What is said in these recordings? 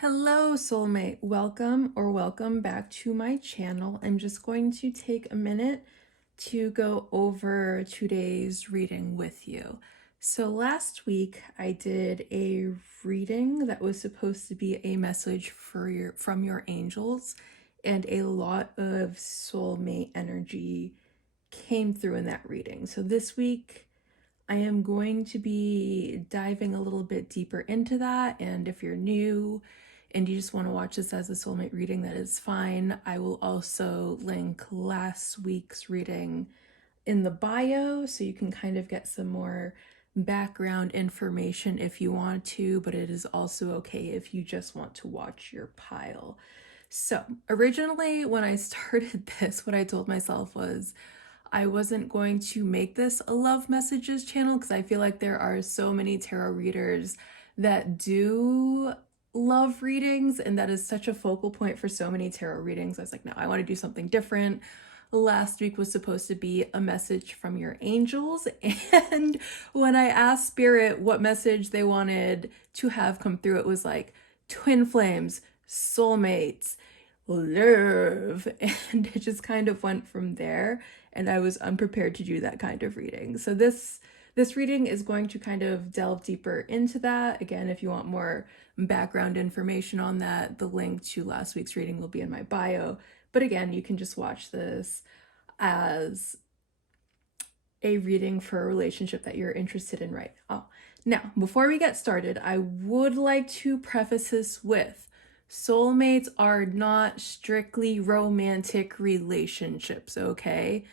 Hello, soulmate. Welcome back to my channel. I'm just going to take a minute to go over today's reading with you. So last week I did a reading that was supposed to be a message from your angels, and a lot of soulmate energy came through in that reading. So this week I am going to be diving a little bit deeper into that, and if you're new and you just want to watch this as a soulmate reading, that is fine. I will also link last week's reading in the bio so you can kind of get some more background information if you want to, but it is also okay if you just want to watch your pile. So, originally, when I started this, what I told myself was I wasn't going to make this a love messages channel because I feel like there are so many tarot readers that do love readings, and that is such a focal point for so many tarot readings. I was like, no, I want to do something different. Last week was supposed to be a message from your angels, and when I asked Spirit what message they wanted to have come through, it was like twin flames, soulmates, love, and it just kind of went from there, and I was unprepared to do that kind of reading. So this reading is going to kind of delve deeper into that. Again, if you want more background information on that, the link to last week's reading will be in my bio. But again, you can just watch this as a reading for a relationship that you're interested in right now. Now, before we get started, I would like to preface this with soulmates are not strictly romantic relationships, okay?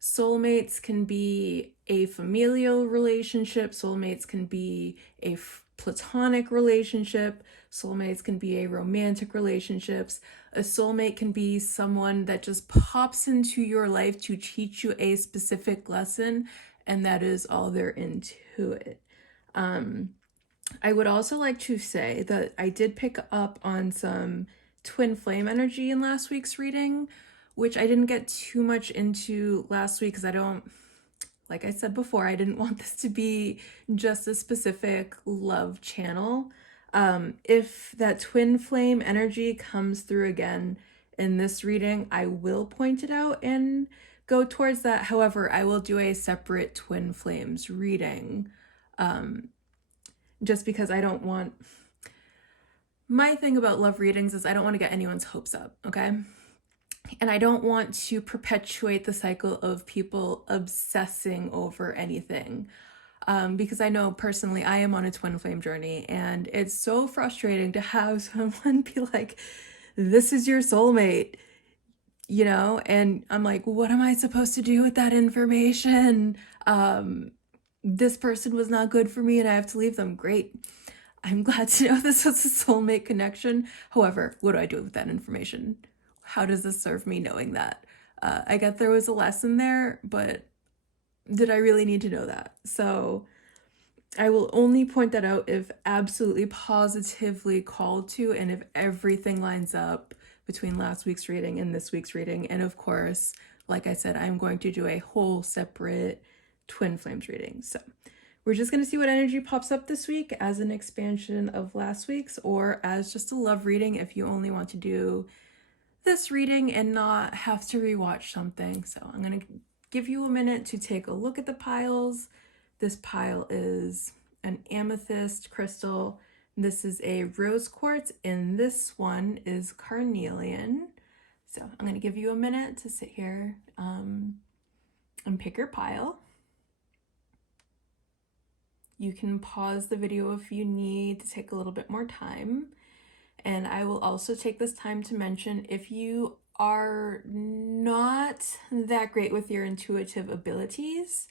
Soulmates can be a familial relationship, soulmates can be a platonic relationship, soulmates can be a romantic relationships. A soulmate can be someone that just pops into your life to teach you a specific lesson, and that is all there into it. I would also like to say that I did pick up on some twin flame energy in last week's reading, which I didn't get too much into last week because like I said before, I didn't want this to be just a specific love channel. If that twin flame energy comes through again in this reading, I will point it out and go towards that. However, I will do a separate twin flames reading, just because I don't want... My thing about love readings is I don't want to get anyone's hopes up, okay? And I don't want to perpetuate the cycle of people obsessing over anything. Because I know personally I am on a twin flame journey, and it's so frustrating to have someone be like, this is your soulmate, and I'm like, what am I supposed to do with that information? This person was not good for me and I have to leave them. Great. I'm glad to know this was a soulmate connection. However, what do I do with that information? How does this serve me knowing that? I get there was a lesson there, but did I really need to know that? So I will only point that out if absolutely positively called to, and if everything lines up between last week's reading and this week's reading. And of course, like I said, I'm going to do a whole separate twin flames reading. So we're just going to see what energy pops up this week as an expansion of last week's, or as just a love reading if you only want to do this reading and not have to rewatch something. So I'm going to give you a minute to take a look at the piles. This pile is an amethyst crystal. This is a rose quartz, and this one is carnelian. So I'm going to give you a minute to sit here and pick your pile. You can pause the video if you need to take a little bit more time. And I will also take this time to mention, if you are not that great with your intuitive abilities,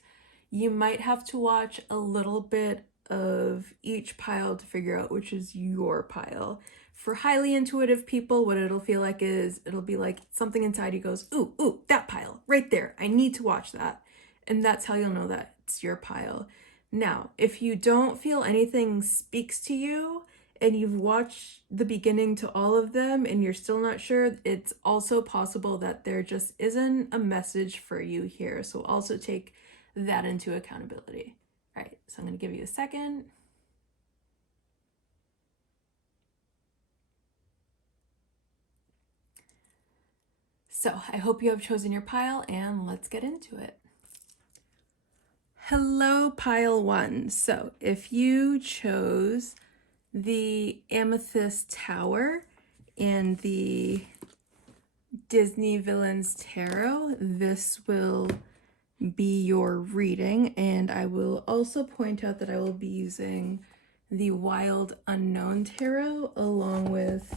you might have to watch a little bit of each pile to figure out which is your pile. For highly intuitive people, what it'll feel like is, it'll be like something inside you goes, ooh, that pile right there. I need to watch that. And that's how you'll know that it's your pile. Now, if you don't feel anything speaks to you, and you've watched the beginning to all of them and you're still not sure, it's also possible that there just isn't a message for you here. So also take that into accountability. All right, so I'm going to give you a second. So I hope you have chosen your pile and let's get into it. Hello, pile one. So if you chose the Amethyst Tower and the Disney Villains Tarot, this will be your reading, and I will also point out that I will be using the Wild Unknown Tarot along with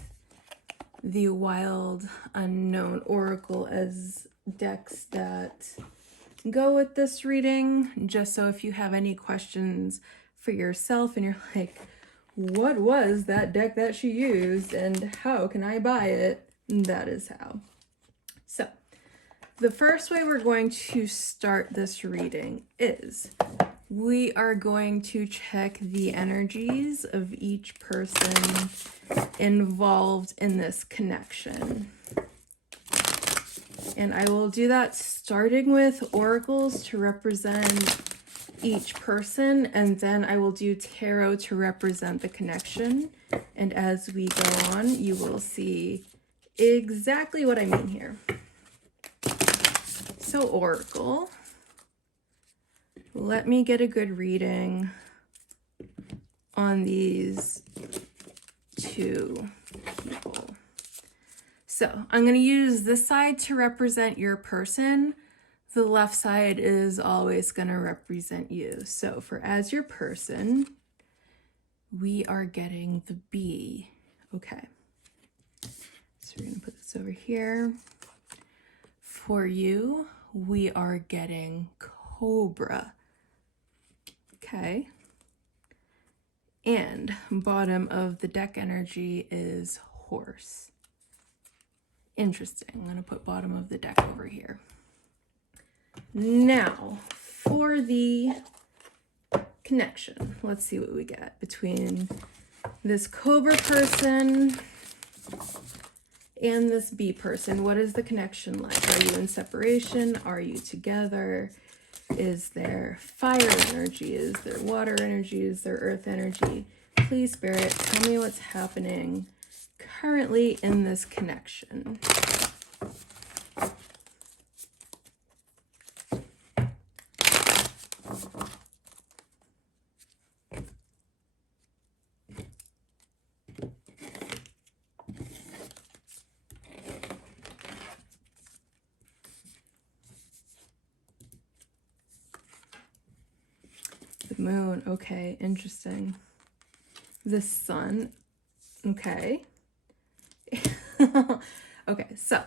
the Wild Unknown Oracle as decks that go with this reading, just so if you have any questions for yourself and you're like, what was that deck that she used and how can I buy it? That is how. So the first way we're going to start this reading is we are going to check the energies of each person involved in this connection. And I will do that starting with oracles to represent each person, and then I will do tarot to represent the connection. And as we go on, you will see exactly what I mean here. So oracle, let me get a good reading on these two people. So I'm going to use this side to represent your person. The left side is always going to represent you. So for as your person, we are getting the bee. Okay. So we're going to put this over here. For you, we are getting cobra. Okay. And bottom of the deck energy is horse. Interesting. I'm going to put bottom of the deck over here. Now, for the connection, let's see what we get between this cobra person and this bee person. What is the connection like? Are you in separation? Are you together? Is there fire energy? Is there water energy? Is there earth energy? Please, Spirit, tell me what's happening currently in this connection. The moon, okay, interesting. The sun, okay. Okay, so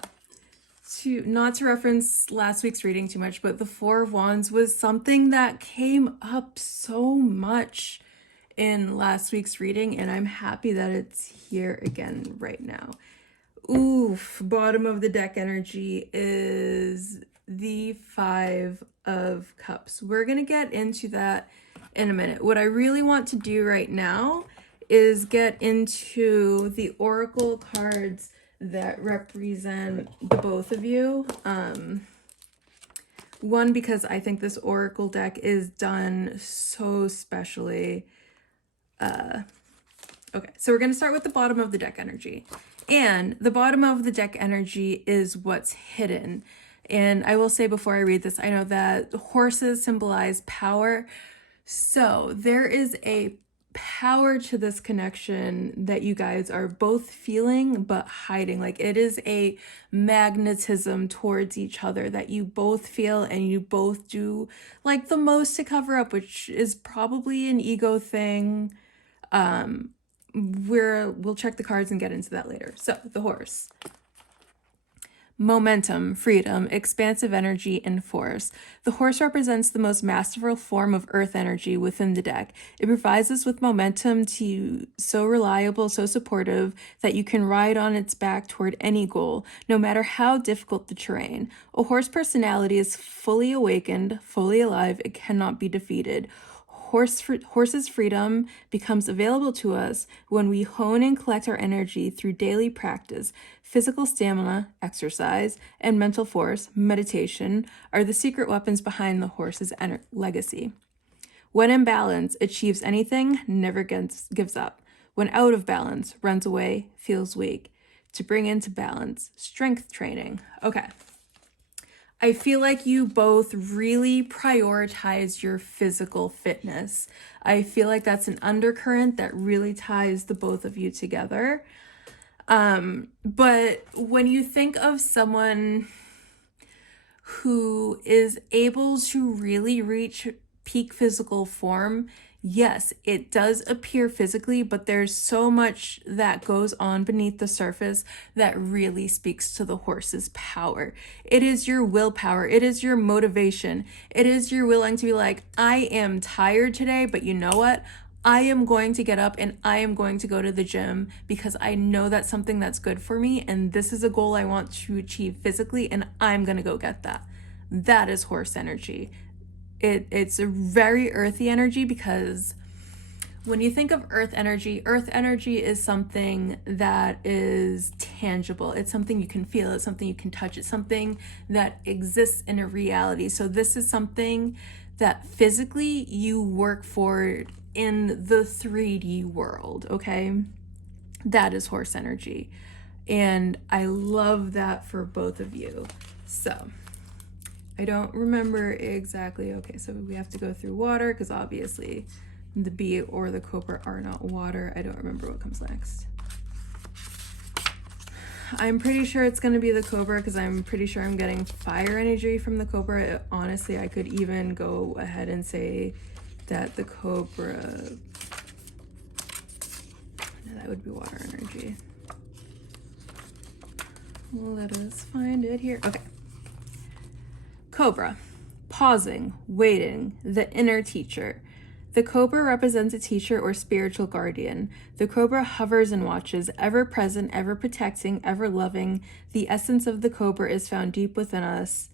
not to reference last week's reading too much, but the Four of Wands was something that came up so much in last week's reading, and I'm happy that it's here again right now. Oof, bottom of the deck energy is the Five of Cups. We're gonna get into that in a minute. What I really want to do right now is get into the oracle cards that represent the both of you. One, because I think this oracle deck is done so specially. Okay, so we're going to start with the bottom of the deck energy. And the bottom of the deck energy is what's hidden. And I will say before I read this, I know that horses symbolize power. So there is a power to this connection that you guys are both feeling but hiding. Like it is a magnetism towards each other that you both feel, and you both do like the most to cover up, which is probably an ego thing. We'll check the cards and get into that later. So the horse. Momentum, freedom, expansive energy, and force. The horse represents the most masterful form of earth energy within the deck. It provides us with momentum to so reliable, so supportive that you can ride on its back toward any goal, no matter how difficult the terrain. A horse personality is fully awakened, fully alive. It cannot be defeated. Horse's freedom becomes available to us when we hone and collect our energy through daily practice. Physical stamina, exercise, and mental force, meditation, are the secret weapons behind the horse's legacy. When in balance, achieves anything, never gives up. When out of balance, runs away, feels weak. to bring into balance, strength training. Okay. I feel like you both really prioritize your physical fitness. I feel like that's an undercurrent that really ties the both of you together. But when you think of someone who is able to really reach peak physical form, yes, it does appear physically, but there's so much that goes on beneath the surface that really speaks to the horse's power. It is your willpower. It is your motivation. It is your willing to be like, I am tired today, but you know what? I am going to get up and I am going to go to the gym because I know that's something that's good for me and this is a goal I want to achieve physically and I'm going to go get that. That is horse energy. It's a very earthy energy because when you think of earth energy is something that is tangible. It's something you can feel. It's something you can touch. It's something that exists in a reality. So this is something that physically you work for in the 3D world, okay? That is horse energy. And I love that for both of you. So I don't remember exactly. Okay, so we have to go through water because obviously the bee or the cobra are not water. I don't remember what comes next. I'm pretty sure it's going to be the cobra because I'm pretty sure I'm getting fire energy from the cobra. Honestly, I could even go ahead and say that the cobra, no, that would be water energy. Let us find it here. Okay. Cobra, pausing, waiting, the inner teacher. The cobra represents a teacher or spiritual guardian. The cobra hovers and watches, ever present, ever protecting, ever loving. The essence of the cobra is found deep within us,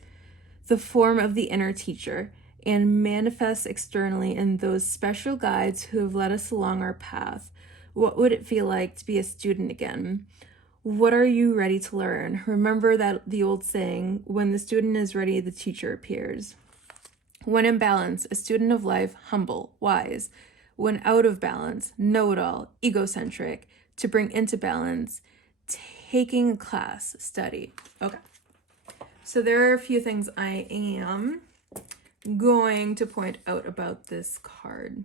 the form of the inner teacher, and manifests externally in those special guides who have led us along our path. What would it feel like to be a student again? What are you ready to learn? Remember that the old saying, when the student is ready, the teacher appears. When in balance, a student of life, humble, wise. When out of balance, know-it-all, egocentric. To bring into balance, taking a class, study. Okay. So there are a few things I am going to point out about this card.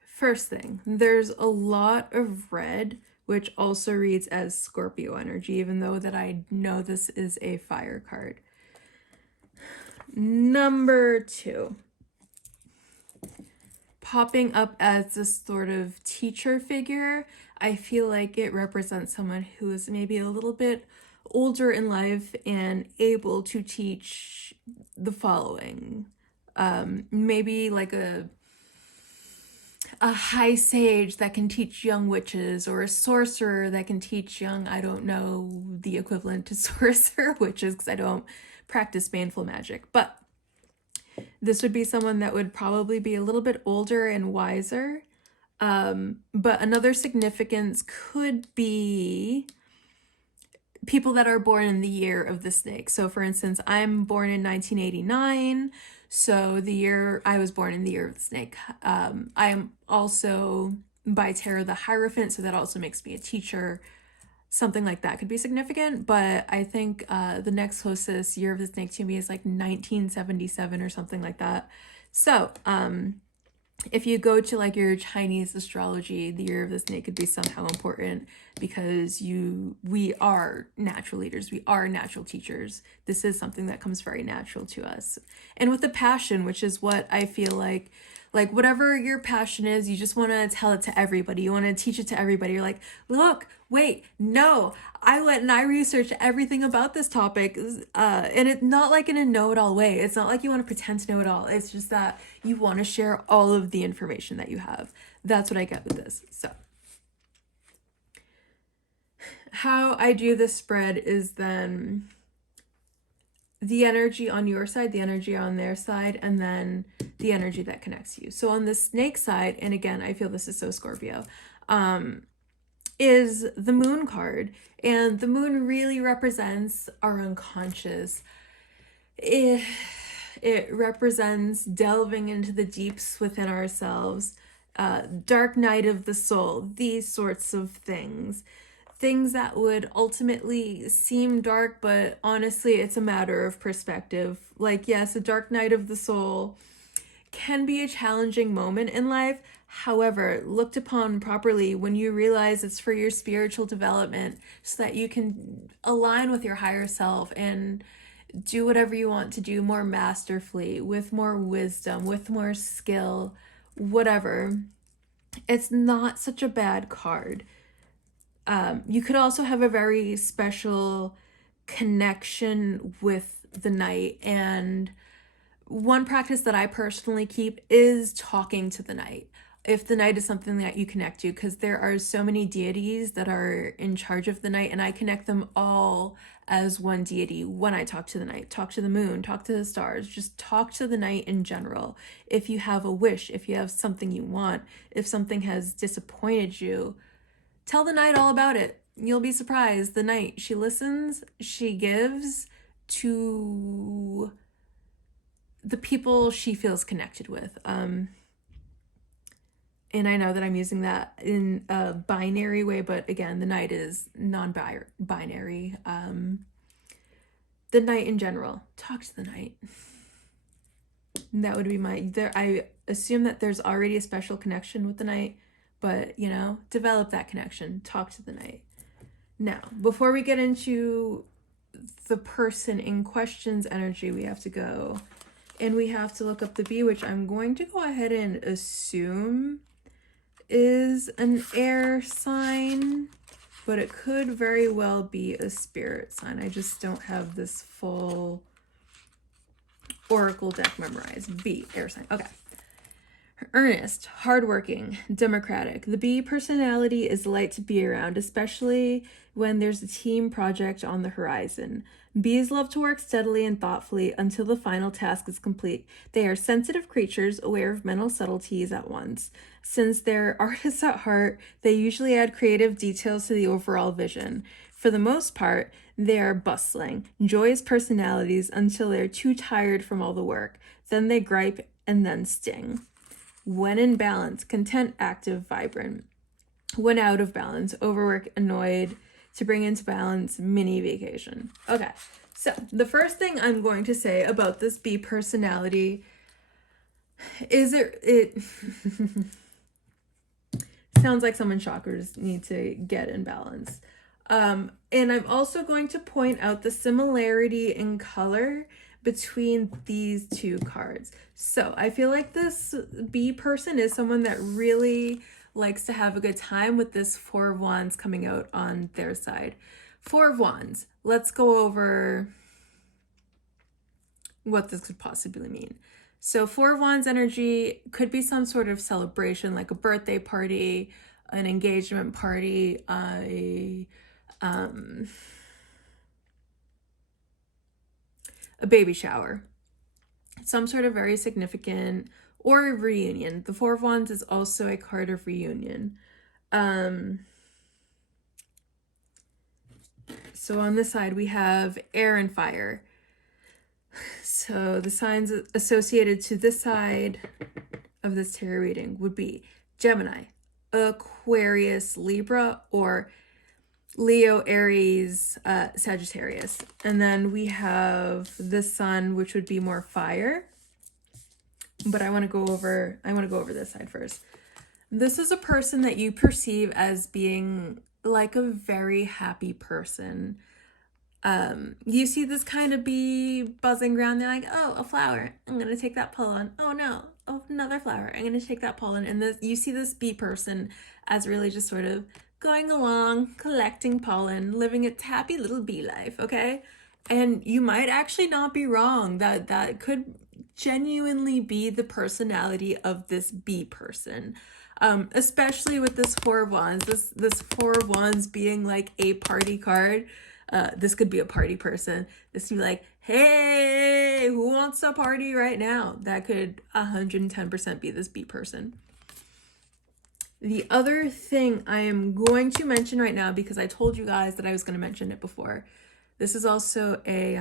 First thing, there's a lot of red, which also reads as Scorpio energy, even though that I know this is a fire card. Number 2, popping up as this sort of teacher figure, I feel like it represents someone who is maybe a little bit older in life and able to teach the following. Maybe like a high sage that can teach young witches, or a sorcerer that can teach young, I don't know the equivalent to sorcerer witches because I don't practice baneful magic, but this would be someone that would probably be a little bit older and wiser. But another significance could be people that are born in the year of the snake. So for instance, I'm born in 1989. So the year I was born in the year of the snake. I am also by Tarot the Hierophant, so that also makes me a teacher. Something like that could be significant, but I think the next closest year of the snake to me is like 1977 or something like that. So if you go to like your Chinese astrology, the year of the snake could be somehow important because we are natural leaders. We are natural teachers. This is something that comes very natural to us. And with the passion, which is what I feel like whatever your passion is, you just want to tell it to everybody. You want to teach it to everybody. You're like, look, wait, no, I went and I researched everything about this topic. And it's not like in a know-it-all way. It's not like you want to pretend to know it all. It's just that you want to share all of the information that you have. That's what I get with this. So how I do this spread is then the energy on your side, the energy on their side, and then the energy that connects you. So on the snake side, and again, I feel this is so Scorpio, is the moon card. And the moon really represents our unconscious. It represents delving into the deeps within ourselves, dark night of the soul, these sorts of things. things that would ultimately seem dark, but honestly, it's a matter of perspective. Like, yes, a dark night of the soul can be a challenging moment in life. However, looked upon properly, when you realize it's for your spiritual development so that you can align with your higher self and do whatever you want to do more masterfully, with more wisdom, with more skill, whatever, it's not such a bad card. You could also have a very special connection with the night, and one practice that I personally keep is talking to the night. If the night is something that you connect to, because there are so many deities that are in charge of the night, and I connect them all as one deity when I talk to the night. Talk to the moon, talk to the stars, just talk to the night in general. If you have a wish, if you have something you want, if something has disappointed you, tell the night all about it. You'll be surprised. The night, she listens, she gives to the people she feels connected with. And I know that I'm using that in a binary way, but again, the night is non-binary. The night in general, talk to the night. That would be I assume that there's already a special connection with the night, but develop that connection, talk to the night. Now, before we get into the person in question's energy, we have to go and we have to look up the bee, which I'm going to go ahead and assume is an air sign, but it could very well be a spirit sign. I just don't have this full oracle deck memorized. Bee, air sign. Okay. Earnest, hardworking, democratic. The bee personality is light to be around, especially when there's a team project on the horizon. Bees love to work steadily and thoughtfully until the final task is complete. They are sensitive creatures, aware of mental subtleties at once. Since they're artists at heart, they usually add creative details to the overall vision. For the most part, they are bustling, joyous personalities until they're too tired from all the work. Then they gripe and then sting. When in balance, content, active, vibrant. When out of balance, overwork, annoyed. To bring into balance, mini vacation. Okay, so the first thing I'm going to say about this bee personality is it sounds like someone's chakras need to get in balance. And I'm also going to point out the similarity in color between these two cards. So I feel like this bee person is someone that really likes to have a good time with this Four of Wands coming out on their side. Four of Wands. Let's go over what this could possibly mean. So Four of Wands energy could be some sort of celebration, like a birthday party, an engagement party, a baby shower, some sort of very significant, or a reunion. The Four of Wands is also a card of reunion. So on this side, we have air and fire. So the signs associated to this side of this tarot reading would be Gemini, Aquarius, Libra, or Leo, Aries, Sagittarius. And then we have the sun, which would be more fire. But I want to go over this side first. This is a person that you perceive as being like a very happy person. You see this kind of bee buzzing around. They're like, oh, a flower. I'm going to take that pollen. Oh no, oh, another flower. I'm going to take that pollen. And you see this bee person as really just sort of going along, collecting pollen, living its happy little bee life, okay? And you might actually not be wrong. That could genuinely be the personality of this bee person. Especially with this Four of Wands. This Four of Wands being like a party card. This could be a party person. This could be like, hey, who wants to party right now? That could 110% be this bee person. The other thing I am going to mention right now, because I told you guys that I was going to mention it before, this is also a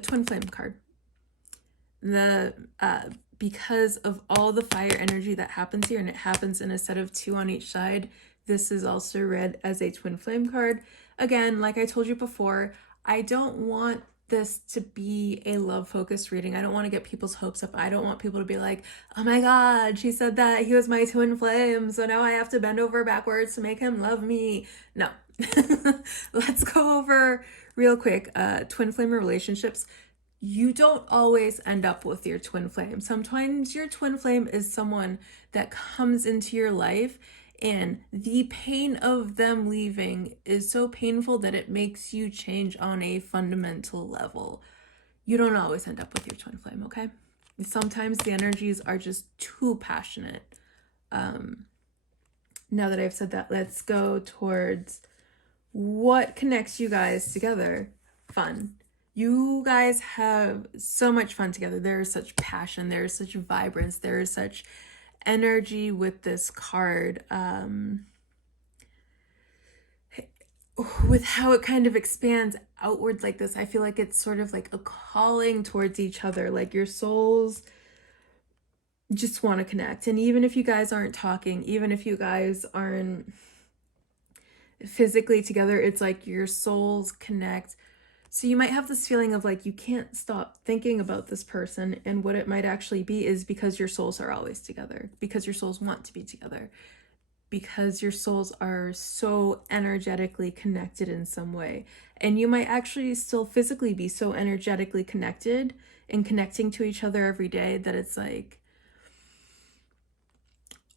twin flame card. Because of all the fire energy that happens here, and it happens in a set of two on each side, This is also read as a twin flame card. Again, like I told you before, I don't want this to be a love focused reading. I don't want to get people's hopes up. I don't want people to be like, oh my God, she said that he was my twin flame, so now I have to bend over backwards to make him love me. No. Let's go over real quick twin flame relationships. You don't always end up with your twin flame. Sometimes your twin flame is someone that comes into your life, and the pain of them leaving is so painful that it makes you change on a fundamental level. You don't always end up with your twin flame, okay? Sometimes the energies are just too passionate. Now that I've said that, let's go towards what connects you guys together. Fun. You guys have so much fun together. There is such passion. There is such vibrance. There is such energy with this card. With how it kind of expands outwards like this, I feel like it's sort of like a calling towards each other. Like your souls just want to connect. And even if you guys aren't talking, even if you guys aren't physically together, it's like your souls connect. So you might have this feeling of like you can't stop thinking about this person, and what it might actually be is because your souls are always together, because your souls want to be together, because your souls are so energetically connected in some way. And you might actually still physically be so energetically connected and connecting to each other every day that it's like,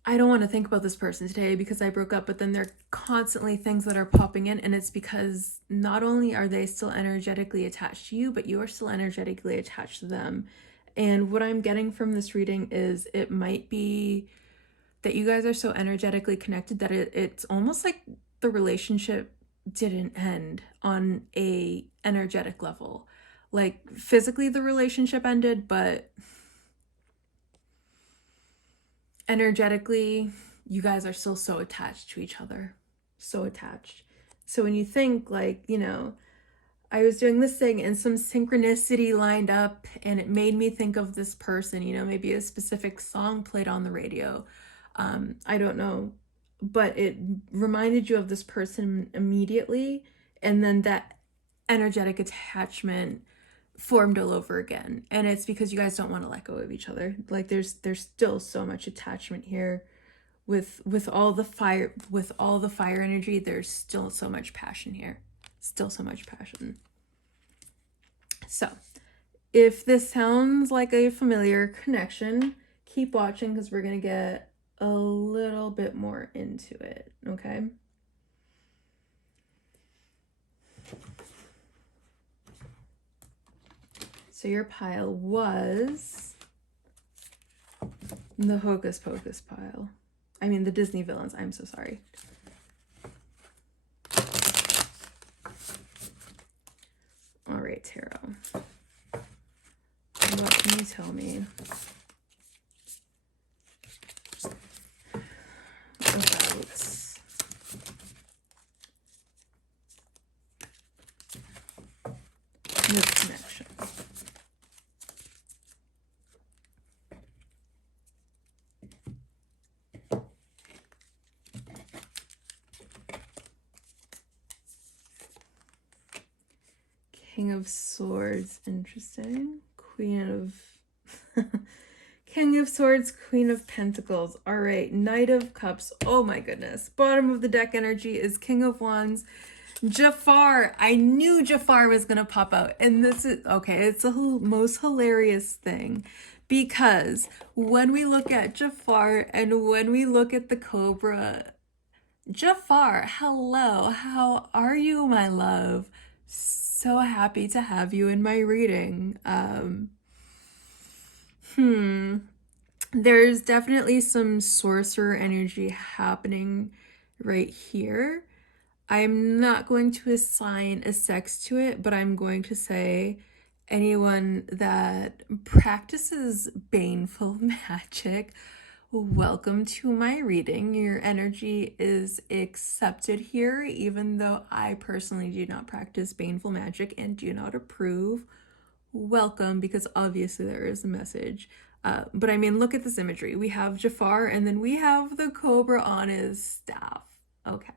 I don't want to think about this person today because I broke up, but then there are constantly things that are popping in, and it's because not only are they still energetically attached to you, but you are still energetically attached to them. And what I'm getting from this reading is it might be that you guys are so energetically connected that it's almost like the relationship didn't end on a energetic level. Like physically the relationship ended, but energetically, you guys are still so attached to each other. So attached. So when you think like, you know, I was doing this thing and some synchronicity lined up and it made me think of this person, you know, maybe a specific song played on the radio. I don't know, but it reminded you of this person immediately. And then that energetic attachment formed all over again, and it's because you guys don't want to let go of each other. Like there's still so much attachment here with all the fire, with all the fire energy. There's still so much passion here, still so much passion. So if this sounds like a familiar connection, keep watching because we're gonna get a little bit more into it. Okay, so your pile was the Hocus Pocus pile. I mean, the Disney villains. I'm so sorry. All right, Tarot. What can you tell me about this connection? King of Swords, interesting. Queen of King of Swords, Queen of Pentacles. All right, Knight of Cups. Oh my goodness. Bottom of the deck energy is King of Wands. Jafar. I knew Jafar was going to pop out. And this is, okay, it's the most hilarious thing. Because when we look at Jafar and when we look at the Cobra, Jafar, hello, how are you, my love? So happy to have you in my reading. There's definitely some sorcerer energy happening right here. I'm not going to assign a sex to it, but I'm going to say anyone that practices baneful magic, welcome to my reading. Your energy is accepted here, even though I personally do not practice baneful magic and do not approve. Welcome, because obviously there is a message. But I mean, look at this imagery. We have Jafar, and then we have the cobra on his staff. Okay,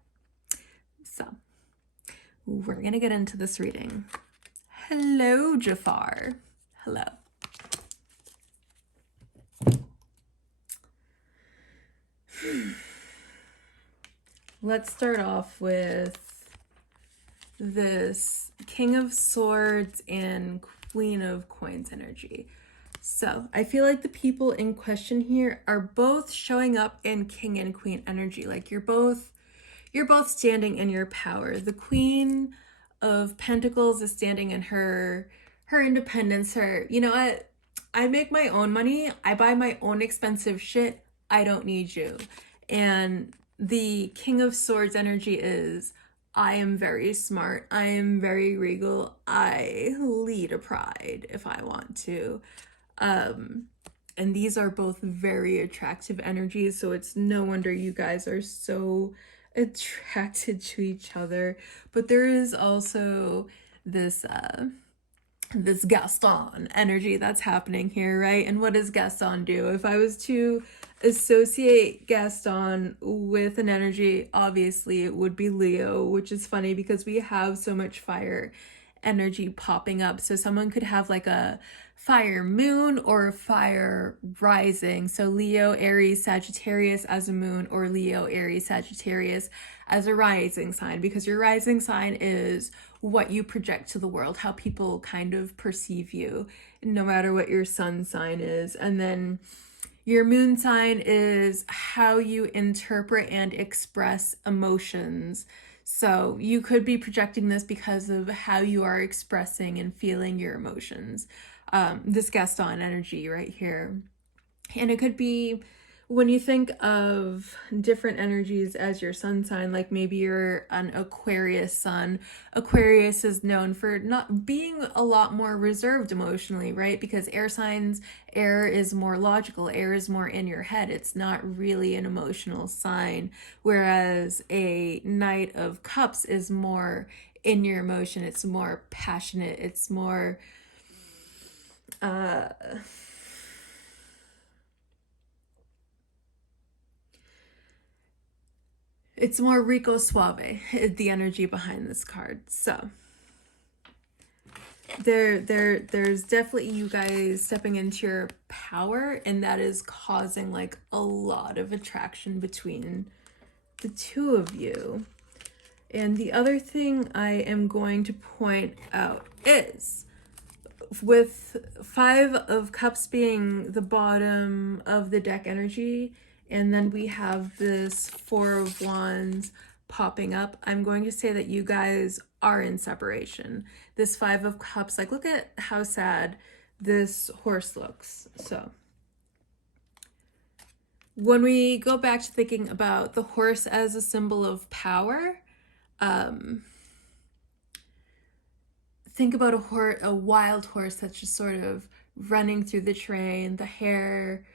so we're gonna get into this reading. Hello, Jafar. Hello. Let's start off with this King of Swords and Queen of Coins energy. So I feel like the people in question here are both showing up in King and Queen energy. Like you're both standing in your power. The Queen of Pentacles is standing in her independence. I make my own money. I buy my own expensive shit. I don't need you. And the King of Swords energy is, I am very smart. I am very regal. I lead a pride if I want to. And these are both very attractive energies, so it's no wonder you guys are so attracted to each other. But there is also this this Gaston energy that's happening here, right? And what does Gaston do? If I was to associate Gaston with an energy, obviously it would be Leo, which is funny because we have so much fire energy popping up. So someone could have like a fire moon or fire rising. So Leo, Aries, Sagittarius as a moon, or Leo, Aries, Sagittarius as a rising sign, because your rising sign is what you project to the world, how people kind of perceive you, no matter what your sun sign is. And then your moon sign is how you interpret and express emotions. So you could be projecting this because of how you are expressing and feeling your emotions. This Gaston energy right here. And it could be when you think of different energies as your sun sign, like maybe you're an Aquarius sun. Aquarius is known for not being a lot more reserved emotionally, right? Because air signs, air is more logical, air is more in your head. It's not really an emotional sign. Whereas a Knight of Cups is more in your emotion. It's more passionate. It's more it's more Rico Suave, the energy behind this card. So there's definitely you guys stepping into your power, and that is causing like a lot of attraction between the two of you. And the other thing I am going to point out is, with Five of Cups being the bottom of the deck energy, and then we have this Four of Wands popping up, I'm going to say that you guys are in separation. This Five of Cups, like look at how sad this horse looks. So when we go back to thinking about the horse as a symbol of power, think about a wild horse that's just sort of running through the train, the hair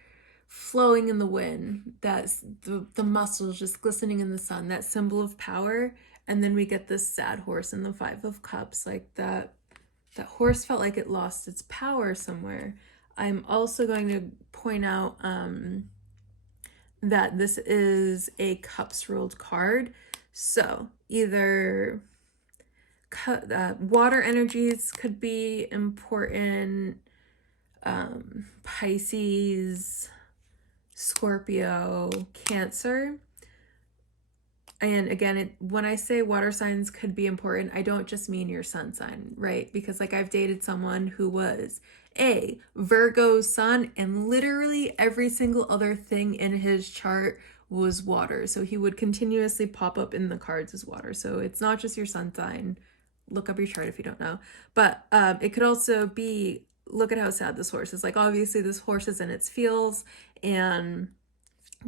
flowing in the wind, that's the muscles just glistening in the sun, that symbol of power. And then we get this sad horse in the Five of Cups, like that horse felt like it lost its power somewhere. I'm also going to point out that this is a cups ruled card. So either water energies could be important, Pisces, Scorpio, Cancer. And again, when I say water signs could be important, I don't just mean your sun sign, right? Because like I've dated someone who was a Virgo sun, and literally every single other thing in his chart was water. So he would continuously pop up in the cards as water. So it's not just your sun sign. Look up your chart if you don't know. But it could also be, look at how sad this horse is. Like obviously this horse is in its feels, and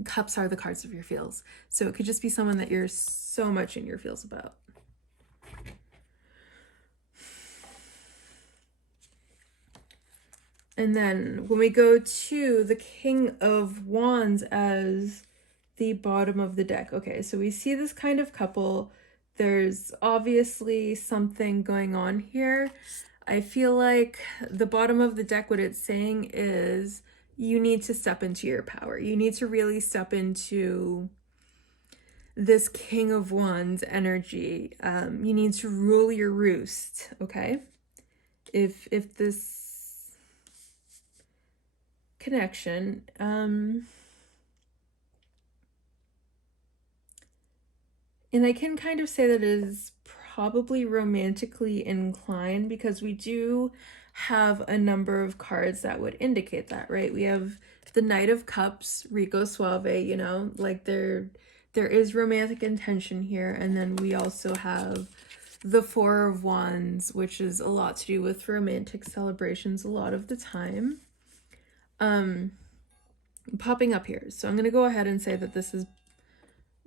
cups are the cards of your feels. So it could just be someone that you're so much in your feels about. And then when we go to the King of Wands as the bottom of the deck, okay, so we see this kind of couple. There's obviously something going on here. I feel like the bottom of the deck, what it's saying is you need to step into your power. You need to really step into this King of Wands energy. You need to rule your roost, okay? If this connection, and I can kind of say that it is probably romantically inclined, because we do have a number of cards that would indicate that, right? We have the Knight of Cups, Rico Suave, you know, like there is romantic intention here. And then we also have the Four of Wands, which is a lot to do with romantic celebrations a lot of the time. Popping up here. So I'm going to go ahead and say that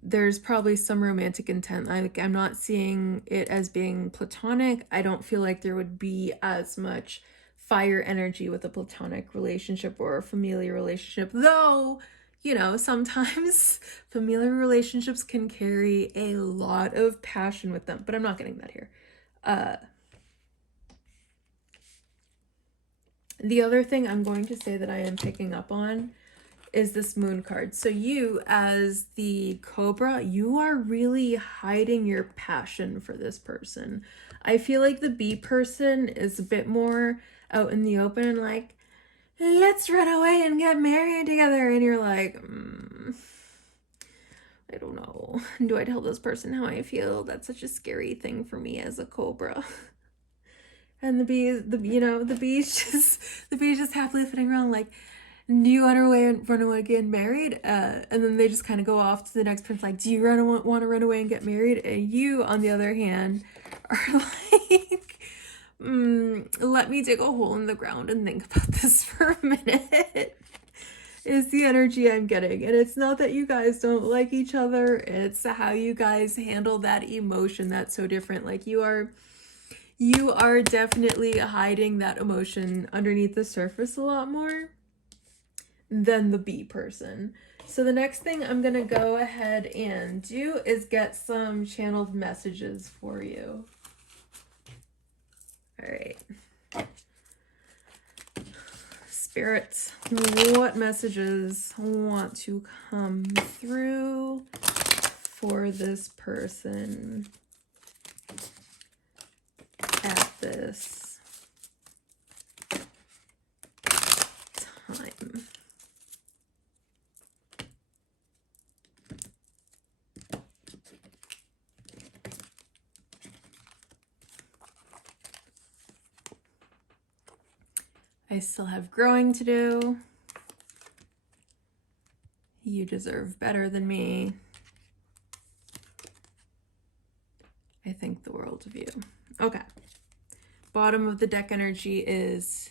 there's probably some romantic intent. I'm not seeing it as being platonic. I don't feel like there would be as much fire energy with a platonic relationship or a familiar relationship, though, you know, sometimes familiar relationships can carry a lot of passion with them, but I'm not getting that here. The other thing I'm going to say that I am picking up on is this Moon card. So you, as the Cobra, you are really hiding your passion for this person. I feel like the Bee person is a bit more out in the open and like, let's run away and get married together. And you're like, I don't know. Do I tell this person how I feel? That's such a scary thing for me as a Cobra. And the bee's just happily sitting around like, do you run away and get married? And then they just kind of go off to the next person like, do you want to run away and get married? And you, on the other hand, are like, let me dig a hole in the ground and think about this for a minute. Is the energy I'm getting. And it's not that you guys don't like each other, it's how you guys handle that emotion that's so different. Like you are definitely hiding that emotion underneath the surface a lot more than the Bee person. So the next thing I'm gonna go ahead and do is get some channeled messages for you. All right. Spirits, what messages want to come through for this person at this time? I still have growing to do. You deserve better than me. I think the world of you. Okay. Bottom of the deck energy is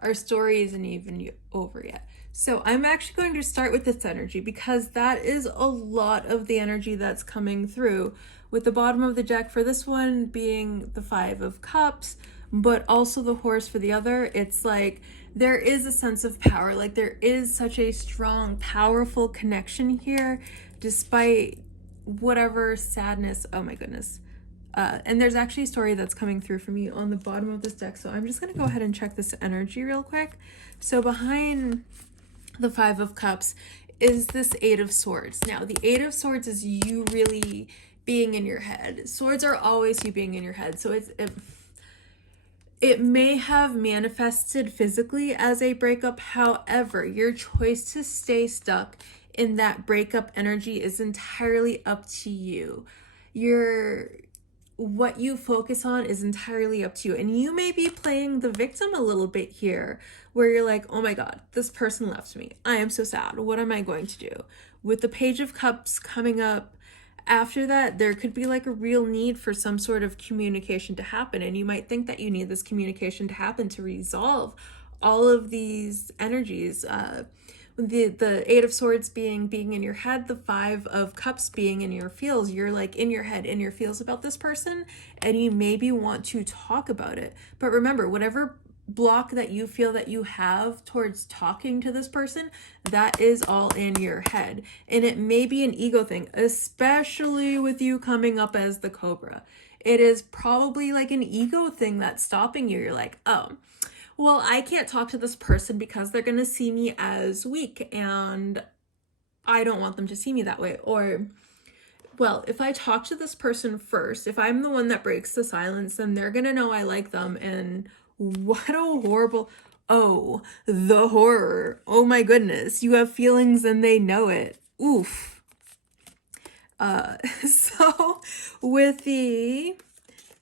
our story isn't even over yet. So I'm actually going to start with this energy because that is a lot of the energy that's coming through, with the bottom of the deck for this one being the Five of Cups, but also the Horse for the other. It's like there is a sense of power. Like there is such a strong, powerful connection here, despite whatever sadness. Oh my goodness. And there's actually a story that's coming through for me on the bottom of this deck. So I'm just going to go ahead and check this energy real quick. So behind the Five of Cups is this Eight of Swords. Now, the Eight of Swords is you really being in your head. Swords are always you being in your head. So it may have manifested physically as a breakup. However, your choice to stay stuck in that breakup energy is entirely up to you. What you focus on is entirely up to you. And you may be playing the victim a little bit here, where you're like, oh my God, this person left me. I am so sad. What am I going to do? With the Page of Cups coming up after that, there could be like a real need for some sort of communication to happen. And you might think that you need this communication to happen to resolve all of these energies. The Eight of Swords being in your head, the Five of Cups being in your feels. You're like in your head, in your feels about this person, and you maybe want to talk about it. But remember, whatever block that you feel that you have towards talking to this person, that is all in your head. And it may be an ego thing, especially with you coming up as the Cobra. It is probably like an ego thing that's stopping you. You're like, oh, well, I can't talk to this person because they're going to see me as weak and I don't want them to see me that way. Or well, if I talk to this person first, if I'm the one that breaks the silence, then they're gonna know I like them. And what a horrible, oh, the horror. Oh my goodness, you have feelings and they know it. Oof. So with the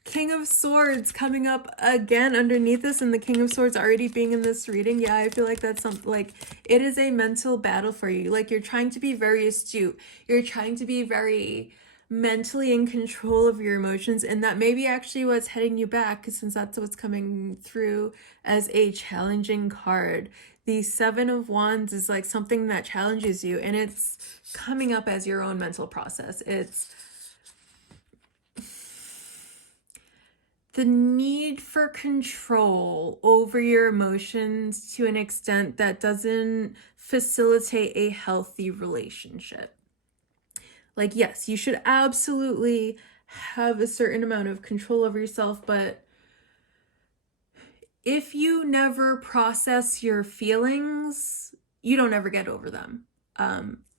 King of Swords coming up again underneath this, and the King of Swords already being in this reading, yeah, I feel like that's something, like, it is a mental battle for you. Like, you're trying to be very astute. You're trying to be very mentally in control of your emotions, and that may be actually what's heading you back, since that's what's coming through as a challenging card. The Seven of Wands is like something that challenges you, and it's coming up as your own mental process. It's the need for control over your emotions to an extent that doesn't facilitate a healthy relationship. Like, yes, you should absolutely have a certain amount of control over yourself, but if you never process your feelings, you don't ever get over them.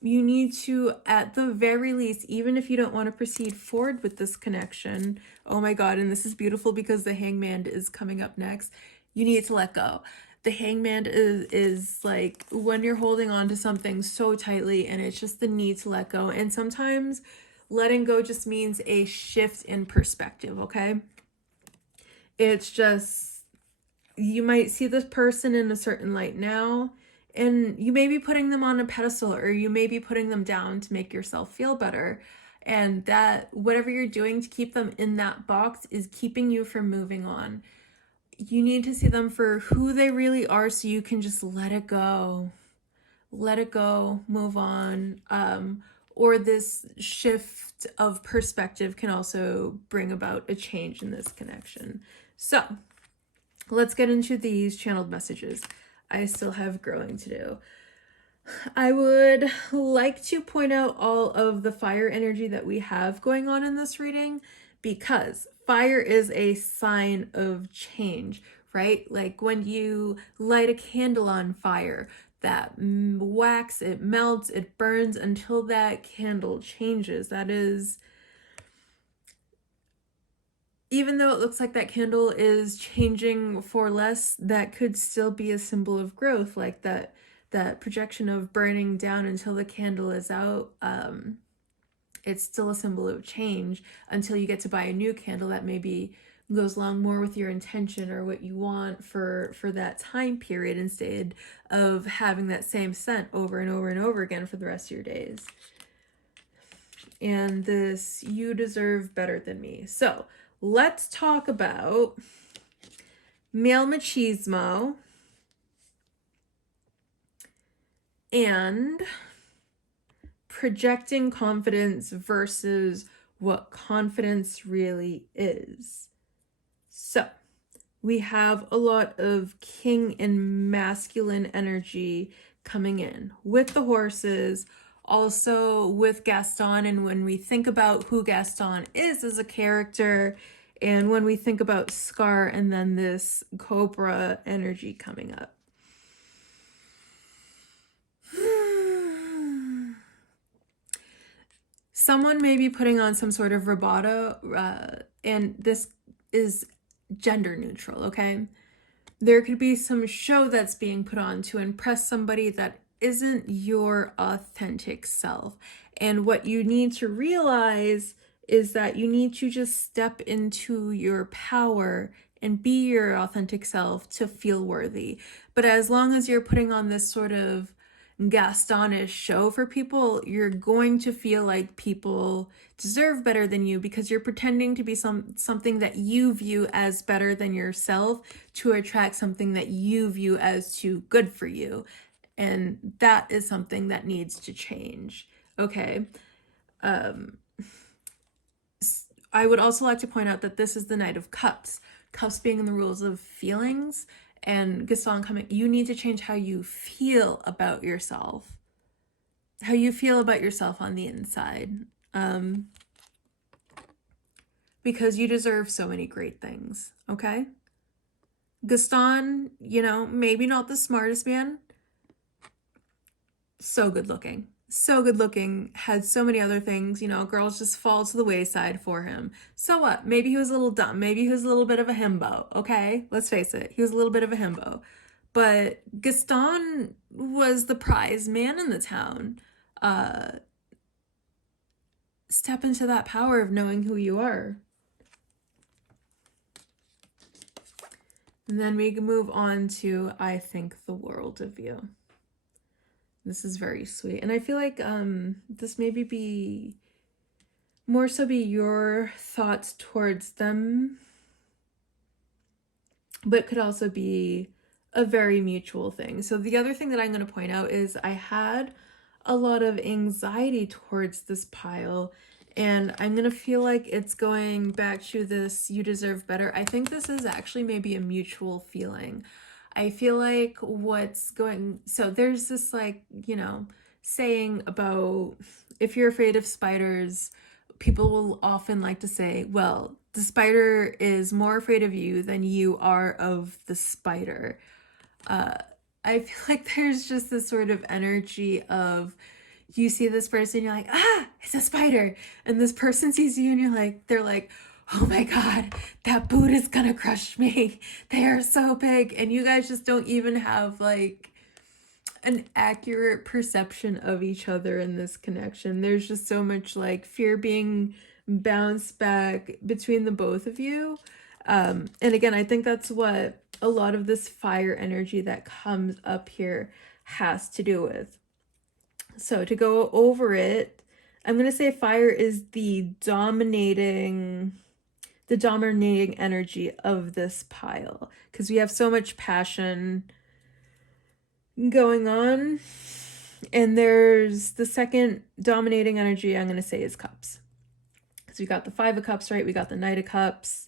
You need to, at the very least, even if you don't want to proceed forward with this connection, oh my God, and this is beautiful because the Hangman is coming up next, you need to let go. The Hangman is like when you're holding on to something so tightly, and it's just the need to let go. And sometimes letting go just means a shift in perspective, okay? It's just, you might see this person in a certain light now, and you may be putting them on a pedestal, or you may be putting them down to make yourself feel better. And that whatever you're doing to keep them in that box is keeping you from moving on. You need to see them for who they really are, so you can just let it go. Let it go, move on. Or this shift of perspective can also bring about a change in this connection. So let's get into these channeled messages. I still have growing to do. I would like to point out all of the fire energy that we have going on in this reading, because fire is a sign of change, right? Like when you light a candle on fire, that wax, it melts, it burns until that candle changes. That is, even though it looks like that candle is changing for less, that could still be a symbol of growth, like that projection of burning down until the candle is out. It's still a symbol of change until you get to buy a new candle that maybe goes along more with your intention or what you want for that time period, instead of having that same scent over and over and over again for the rest of your days. And this, you deserve better than me. So let's talk about male machismo and projecting confidence versus what confidence really is. So we have a lot of king and masculine energy coming in with the horses, also with Gaston. And when we think about who Gaston is as a character, and when we think about Scar, and then this Cobra energy coming up. Someone may be putting on some sort of bravado, and this is gender neutral, okay? There could be some show that's being put on to impress somebody that isn't your authentic self. And what you need to realize is that you need to just step into your power and be your authentic self to feel worthy. But as long as you're putting on this sort of Gastonish show for people, you're going to feel like people deserve better than you, because you're pretending to be something that you view as better than yourself to attract something that you view as too good for you. And that is something that needs to change. Okay. I would also like to point out that this is the Knight of Cups. Cups being in the rules of feelings, and Gaston coming, you need to change how you feel about yourself. How you feel about yourself on the inside. Because you deserve so many great things, okay? Gaston, maybe not the smartest man, so good looking. so good looking, had so many other things, girls just fall to the wayside for him. So what? Maybe he was a little dumb. Maybe he was a little bit of a himbo, okay? Let's face it. He was a little bit of a himbo. But Gaston was the prize man in the town. Step into that power of knowing who you are. And then we can move on to I think the world of you. This is very sweet. And I feel like this maybe be more so be your thoughts towards them, but could also be a very mutual thing. So the other thing that I'm going to point out is I had a lot of anxiety towards this pile, and I'm going to feel like it's going back to this you deserve better. I think this is actually maybe a mutual feeling. I feel like so there's this saying about if you're afraid of spiders, people will often like to say, well, the spider is more afraid of you than you are of the spider. I feel like there's just this sort of energy of you see this person, you're like, it's a spider. And this person sees you and they're like, oh my God, that boot is gonna crush me. They are so big. And you guys just don't even have an accurate perception of each other in this connection. There's just so much fear being bounced back between the both of you. And again, I think that's what a lot of this fire energy that comes up here has to do with. So to go over it, I'm going to say fire is the dominating energy of this pile, because we have so much passion going on. And there's the second dominating energy I'm going to say is cups. So we got the 5 of cups, right? We got the Knight of Cups.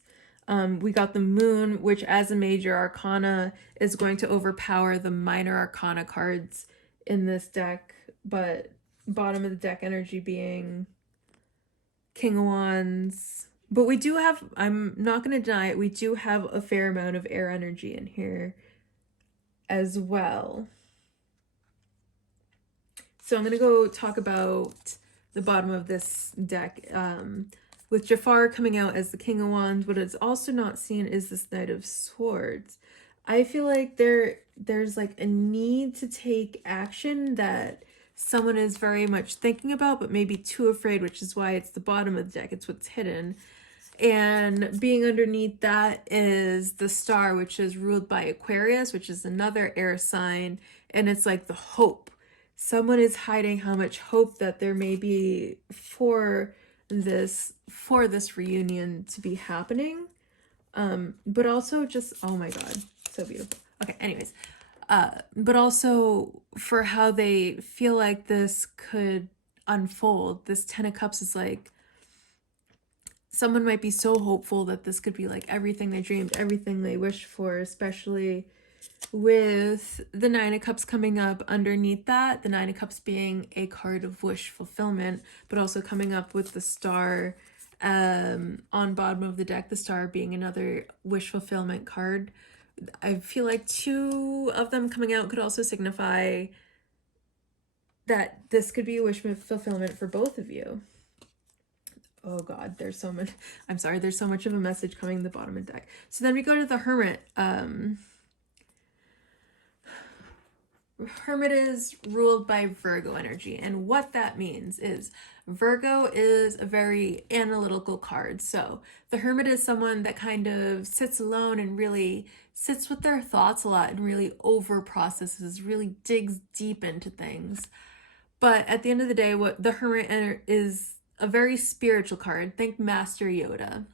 We got the Moon, which as a major arcana is going to overpower the minor arcana cards in this deck, but bottom of the deck energy being King of Wands. But we do have, I'm not going to deny it, we do have a fair amount of air energy in here as well. So I'm going to go talk about the bottom of this deck. With Jafar coming out as the King of Wands, what it's also not seen is this Knight of Swords. I feel like there's a need to take action that someone is very much thinking about, but maybe too afraid, which is why it's the bottom of the deck. It's what's hidden. And being underneath that is the Star, which is ruled by Aquarius, which is another air sign. And it's the hope. Someone is hiding how much hope that there may be for this reunion to be happening, but also just, oh my God, so beautiful. Okay, anyways, but also for how they feel like this could unfold. This 10 of Cups is someone might be so hopeful that this could be everything they dreamed, everything they wished for, especially with the 9 of Cups coming up underneath that, the 9 of Cups being a card of wish fulfillment, but also coming up with the Star on bottom of the deck, the Star being another wish fulfillment card. I feel like 2 of them coming out could also signify that this could be a wish fulfillment for both of you. Oh God, there's so much. I'm sorry, there's so much of a message coming in the bottom of the deck. So then we go to the Hermit. Hermit is ruled by Virgo energy, and what that means is Virgo is a very analytical card. So the Hermit is someone that kind of sits alone and really sits with their thoughts a lot and really over processes, really digs deep into things. But at the end of the day, what the Hermit is a very spiritual card. Think Master Yoda.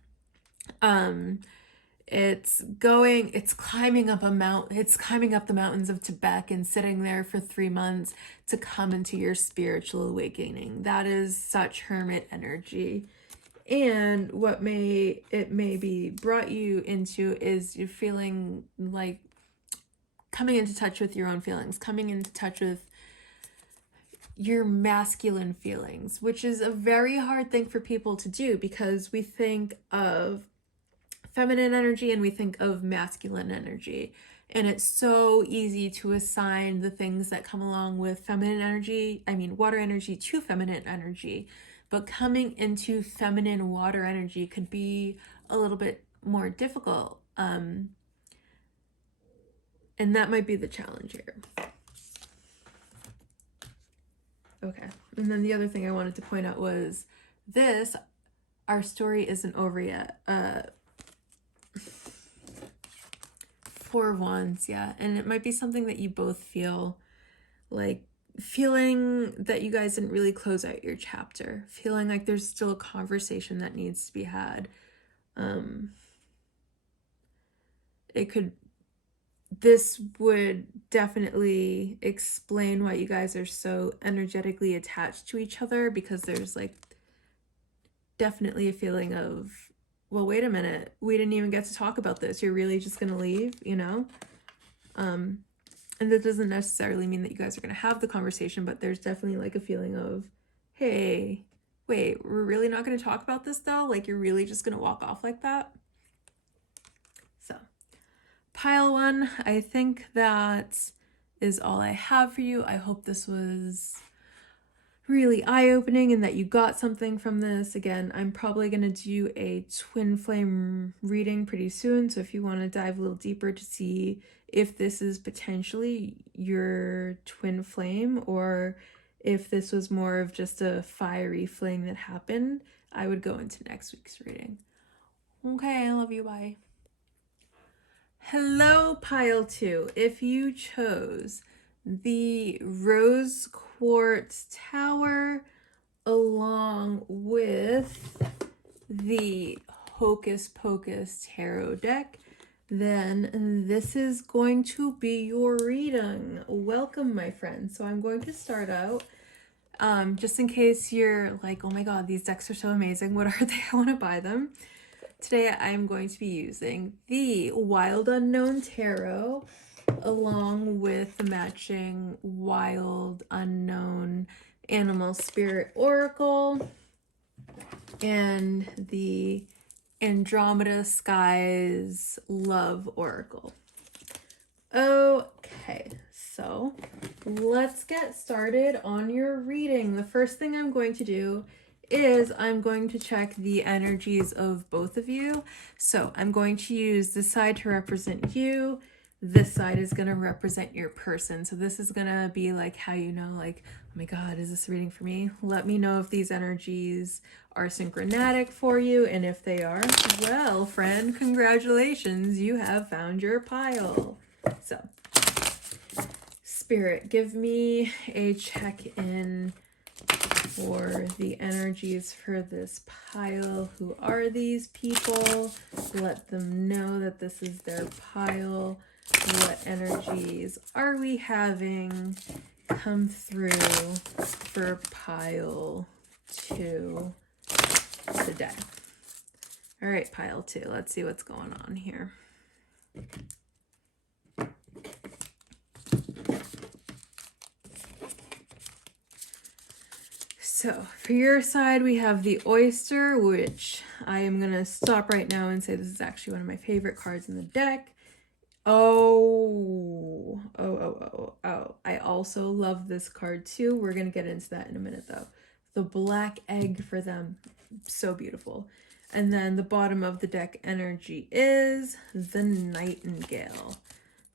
It's climbing up the mountains of Tibet and sitting there for 3 months to come into your spiritual awakening. That is such Hermit energy. And what it may be brought you into is you're feeling like coming into touch with your own feelings, coming into touch with your masculine feelings, which is a very hard thing for people to do because we think of feminine energy and we think of masculine energy. And it's so easy to assign the things that come along with feminine energy, water energy, to feminine energy. But coming into feminine water energy could be a little bit more difficult. And that might be the challenge here. Okay. And then the other thing I wanted to point out was our story isn't over yet. 4 of Wands, yeah. And it might be something that you both feel, like feeling that you guys didn't really close out your chapter, feeling like there's still a conversation that needs to be had. This would definitely explain why you guys are so energetically attached to each other, because there's like definitely a feeling of, well, wait a minute, we didn't even get to talk about this. You're really just going to leave, you know? And that doesn't necessarily mean that you guys are going to have the conversation, but there's definitely like a feeling of, hey, wait, we're really not going to talk about this though? Like, you're really just going to walk off like that? So, pile 1, I think that is all I have for you. I hope this was really eye-opening and that you got something from this. Again, I'm probably going to do a twin flame reading pretty soon, so if you want to dive a little deeper to see if this is potentially your twin flame, or if this was more of just a fiery fling that happened, I would go into next week's reading. Okay, I love you, bye. Hello, pile 2. If you chose the rose quartz tower along with the Hocus Pocus tarot deck, then this is going to be your reading. Welcome, my friends. So I'm going to start out, just in case you're like, oh my god, these decks are so amazing, what are they? I want to buy them. Today I'm going to be using the Wild Unknown Tarot along with the matching Wild Unknown Animal Spirit Oracle and the Andromeda Skies Love Oracle. Okay, so let's get started on your reading. The first thing I'm going to do is I'm going to check the energies of both of you. So I'm going to use this side to represent you. This side is going to represent your person. So this is going to be like how you know, like, oh my god, is this reading for me? Let me know if these energies are synchronatic for you, and if they are, well, friend, congratulations, you have found your pile. So, Spirit, give me a check-in for the energies for this pile. Who are these people? Let them know that this is their pile. What energies are we having come through for pile 2 today? All right, pile 2, let's see what's going on here. So for your side, we have the Oyster, which I am going to stop right now and say this is actually one of my favorite cards in the deck. Oh, I also love this card too. We're going to get into that in a minute though. The black egg for them. So beautiful. And then the bottom of the deck energy is the Nightingale.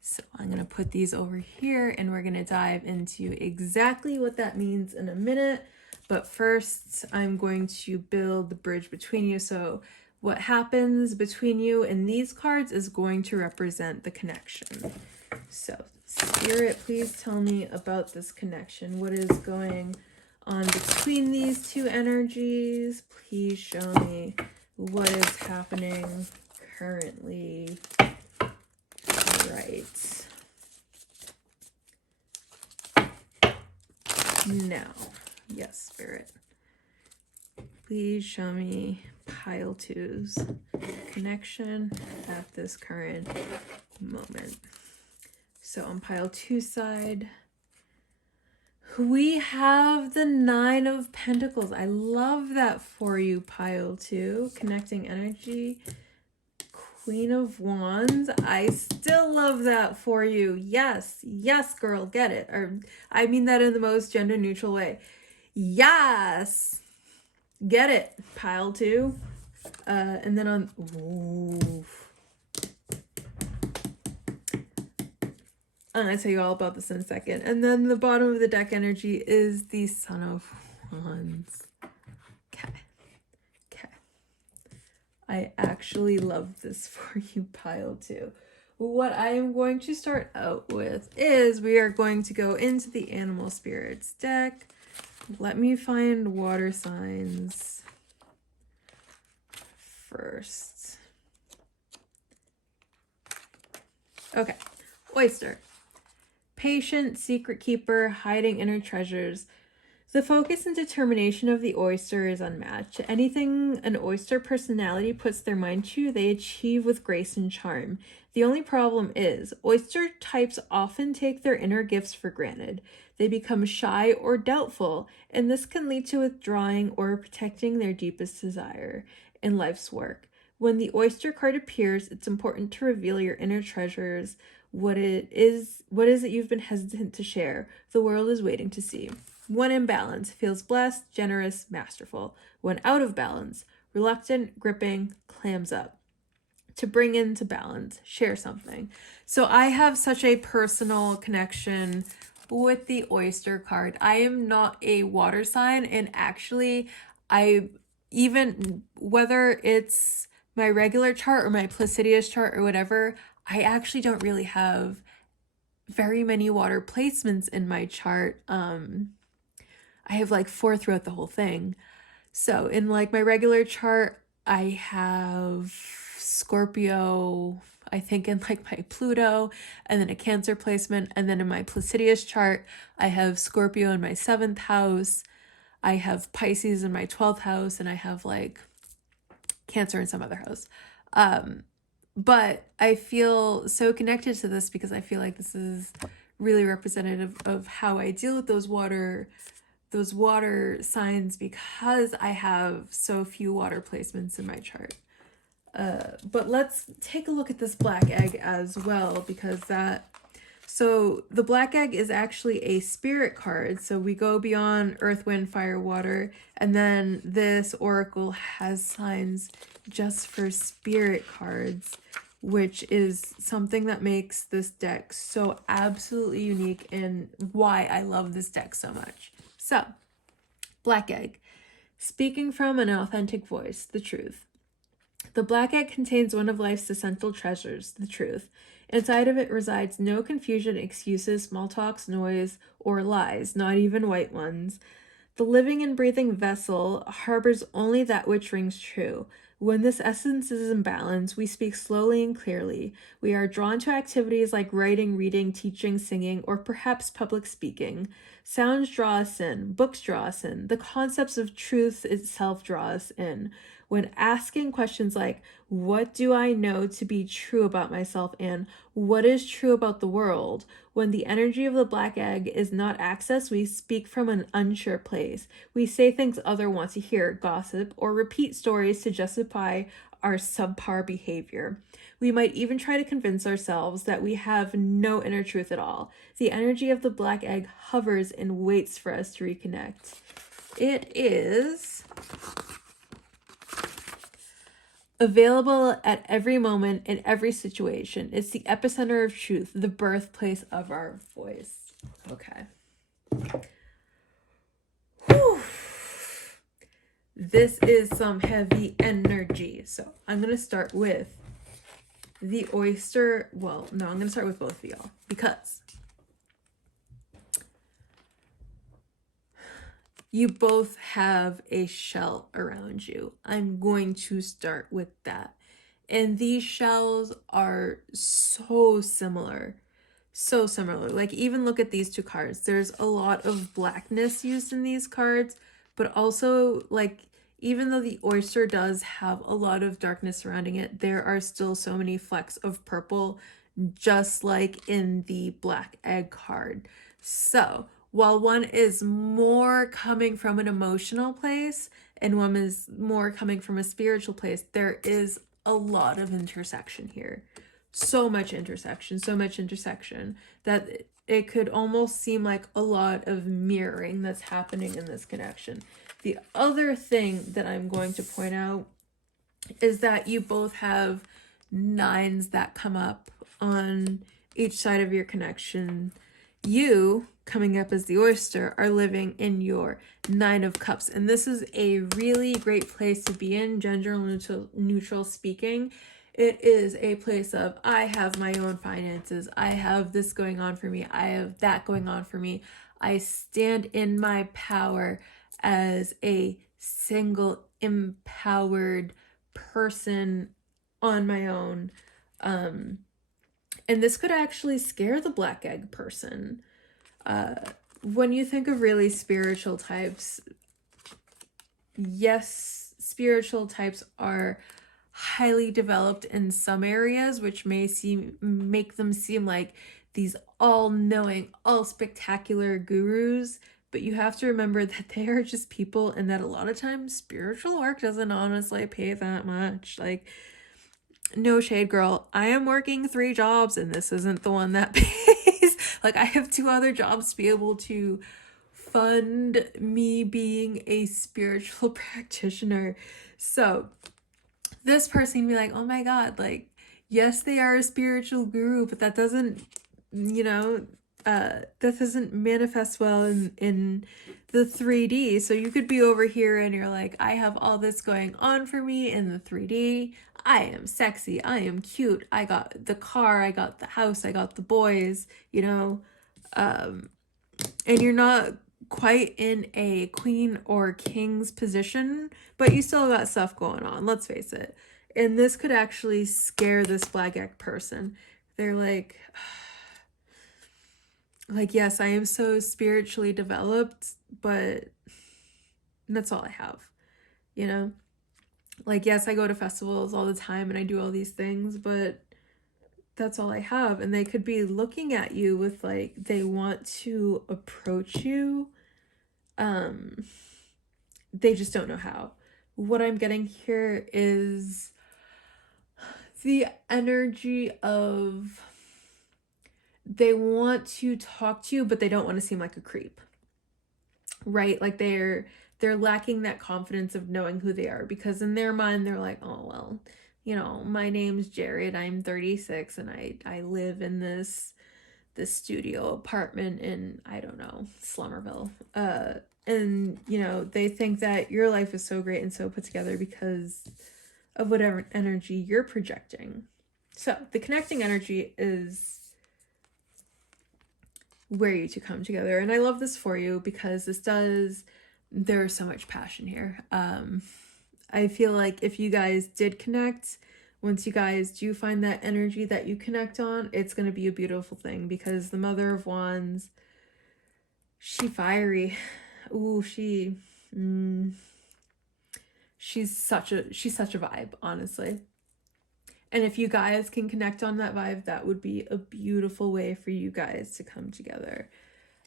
So I'm going to put these over here and we're going to dive into exactly what that means in a minute. But first, I'm going to build the bridge between you. So what happens between you and these cards is going to represent the connection. So Spirit, please tell me about this connection. What is going on between these two energies? Please show me what is happening currently. Right now. Yes, Spirit. Please show me pile 2's connection at this current moment. So on pile 2 side, we have the 9 of Pentacles. I love that for you, pile 2. Connecting energy. Queen of Wands. I still love that for you. Yes, yes, girl, get it. Or I mean that in the most gender neutral way. Yes, get it. Pile 2. And then on, ooh. I'm going to tell you all about this in a second. And then the bottom of the deck energy is the Son of Wands. Okay. I actually love this for you, pile 2. What I am going to start out with is we are going to go into the Animal Spirits deck. Let me find water signs first. Okay. Oyster. Patient, secret keeper, hiding inner treasures. The focus and determination of the oyster is unmatched. Anything an oyster personality puts their mind to, they achieve with grace and charm. The only problem is, oyster types often take their inner gifts for granted. They become shy or doubtful, and this can lead to withdrawing or protecting their deepest desire in life's work. When the oyster card appears, it's important to reveal your inner treasures, what is it you've been hesitant to share. The world is waiting to see. When in balance, feels blessed, generous, masterful. When out of balance, reluctant, gripping, clams up. To bring into balance, share something. So I have such a personal connection with the oyster card. I am not a water sign, and actually, whether it's my regular chart or my Placidius chart or whatever, I actually don't really have very many water placements in my chart. I have like 4 throughout the whole thing. So in like my regular chart, I have Scorpio, I think in like my Pluto, and then a Cancer placement. And then in my Placidius chart, I have Scorpio in my 7th house. I have Pisces in my 12th house, and I have like Cancer in some other house. But I feel so connected to this because I feel like this is really representative of how I deal with those water signs, because I have so few water placements in my chart. But let's take a look at this black egg as well, because so the black egg is actually a spirit card. So we go beyond earth, wind, fire, water, and then this oracle has signs just for spirit cards, which is something that makes this deck so absolutely unique and why I love this deck so much. So, black egg. Speaking from an authentic voice, the truth. The black egg contains one of life's essential treasures, the truth. Inside of it resides no confusion, excuses, small talks, noise, or lies, not even white ones. The living and breathing vessel harbors only that which rings true. When this essence is in balance, we speak slowly and clearly. We are drawn to activities like writing, reading, teaching, singing, or perhaps public speaking. Sounds draw us in. Books draw us in. The concepts of truth itself draw us in. When asking questions like, what do I know to be true about myself, and what is true about the world? When the energy of the black egg is not accessed, we speak from an unsure place. We say things others want to hear, gossip, or repeat stories to justify our subpar behavior. We might even try to convince ourselves that we have no inner truth at all. The energy of the black egg hovers and waits for us to reconnect. It is available at every moment in every situation. It's the epicenter of truth, the birthplace of our voice. Okay. Whew. This is some heavy energy. So I'm going to start with the oyster. Well, no, I'm going to start with both of y'all because you both have a shell around you. I'm going to start with that. And these shells are so similar. So similar. Like, even look at these 2 cards. There's a lot of blackness used in these cards, but also, like, even though the oyster does have a lot of darkness surrounding it, there are still so many flecks of purple, just like in the black egg card. So while one is more coming from an emotional place and one is more coming from a spiritual place, there is a lot of intersection here. So much intersection that it could almost seem like a lot of mirroring that's happening in this connection. The other thing that I'm going to point out is that you both have nines that come up on each side of your connection. You, coming up as the oyster, are living in your Nine of Cups. And this is a really great place to be in, gender neutral speaking. It is a place of, I have my own finances. I have this going on for me. I have that going on for me. I stand in my power as a single empowered person on my own. And this could actually scare the black egg person. When you think of really spiritual types, yes, spiritual types are highly developed in some areas, which may make them seem like these all-knowing, all-spectacular gurus. But you have to remember that they are just people, and that a lot of times spiritual work doesn't honestly pay that much. Like, no shade, girl. I am working 3 jobs and this isn't the one that pays. Like, I have 2 other jobs to be able to fund me being a spiritual practitioner. So this person can be like, oh my God, like, yes, they are a spiritual guru, but that doesn't, that doesn't manifest well in the 3D. So you could be over here and you're like, I have all this going on for me in the 3D. I am sexy. I am cute. I got the car. I got the house. I got the boys, and you're not quite in a queen or king's position, but you still got stuff going on. Let's face it. And this could actually scare this black egg person. They're like, yes, I am so spiritually developed, but that's all I have, Like, yes, I go to festivals all the time and I do all these things, but that's all I have. And they could be looking at you with, like, they want to approach you. They just don't know how. What I'm getting here is the energy of they want to talk to you, but they don't want to seem like a creep, right? Like they're lacking that confidence of knowing who they are, because in their mind they're like, oh well, my name's Jared, I'm 36 and I live in this studio apartment in, I don't know, Slummerville. And they think that your life is so great and so put together because of whatever energy you're projecting. So the connecting energy is where you two come together. And I love this for you because there's so much passion here. I feel like if you guys did connect, once you guys do find that energy that you connect on, it's going to be a beautiful thing, because the Mother of Wands, she fiery. Ooh, she's such a vibe, honestly. And if you guys can connect on that vibe, that would be a beautiful way for you guys to come together.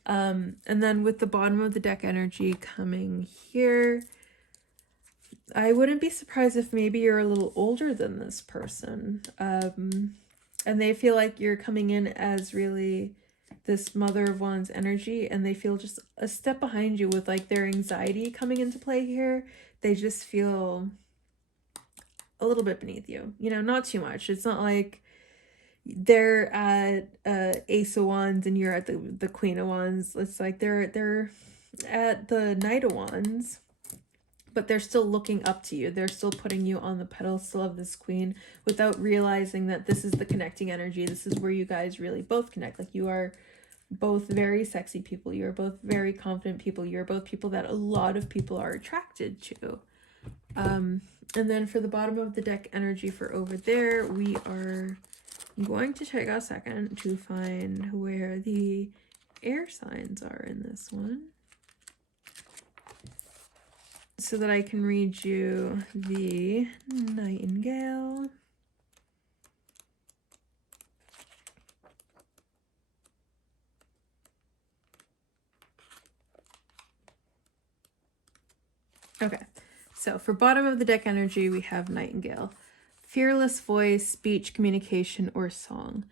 And then with the bottom of the deck energy coming here, I wouldn't be surprised if maybe you're a little older than this person. And they feel like you're coming in as really this Mother of Wands energy, and they feel just a step behind you with like their anxiety coming into play here. They just feel a little bit beneath you, not too much. It's not like they're at Ace of Wands and you're at the Queen of Wands. It's like they're at the Knight of Wands, but they're still looking up to you. They're still putting you on the pedestal of this queen without realizing that this is the connecting energy. This is where you guys really both connect. Like, you are both very sexy people. You are both very confident people. You're both people that a lot of people are attracted to. And then for the bottom of the deck energy for over there, we are going to take a second to find where the air signs are in this one, so that I can read you the Nightingale. Okay, so for bottom of the deck energy, we have Nightingale. fearless voice, speech, communication, or song.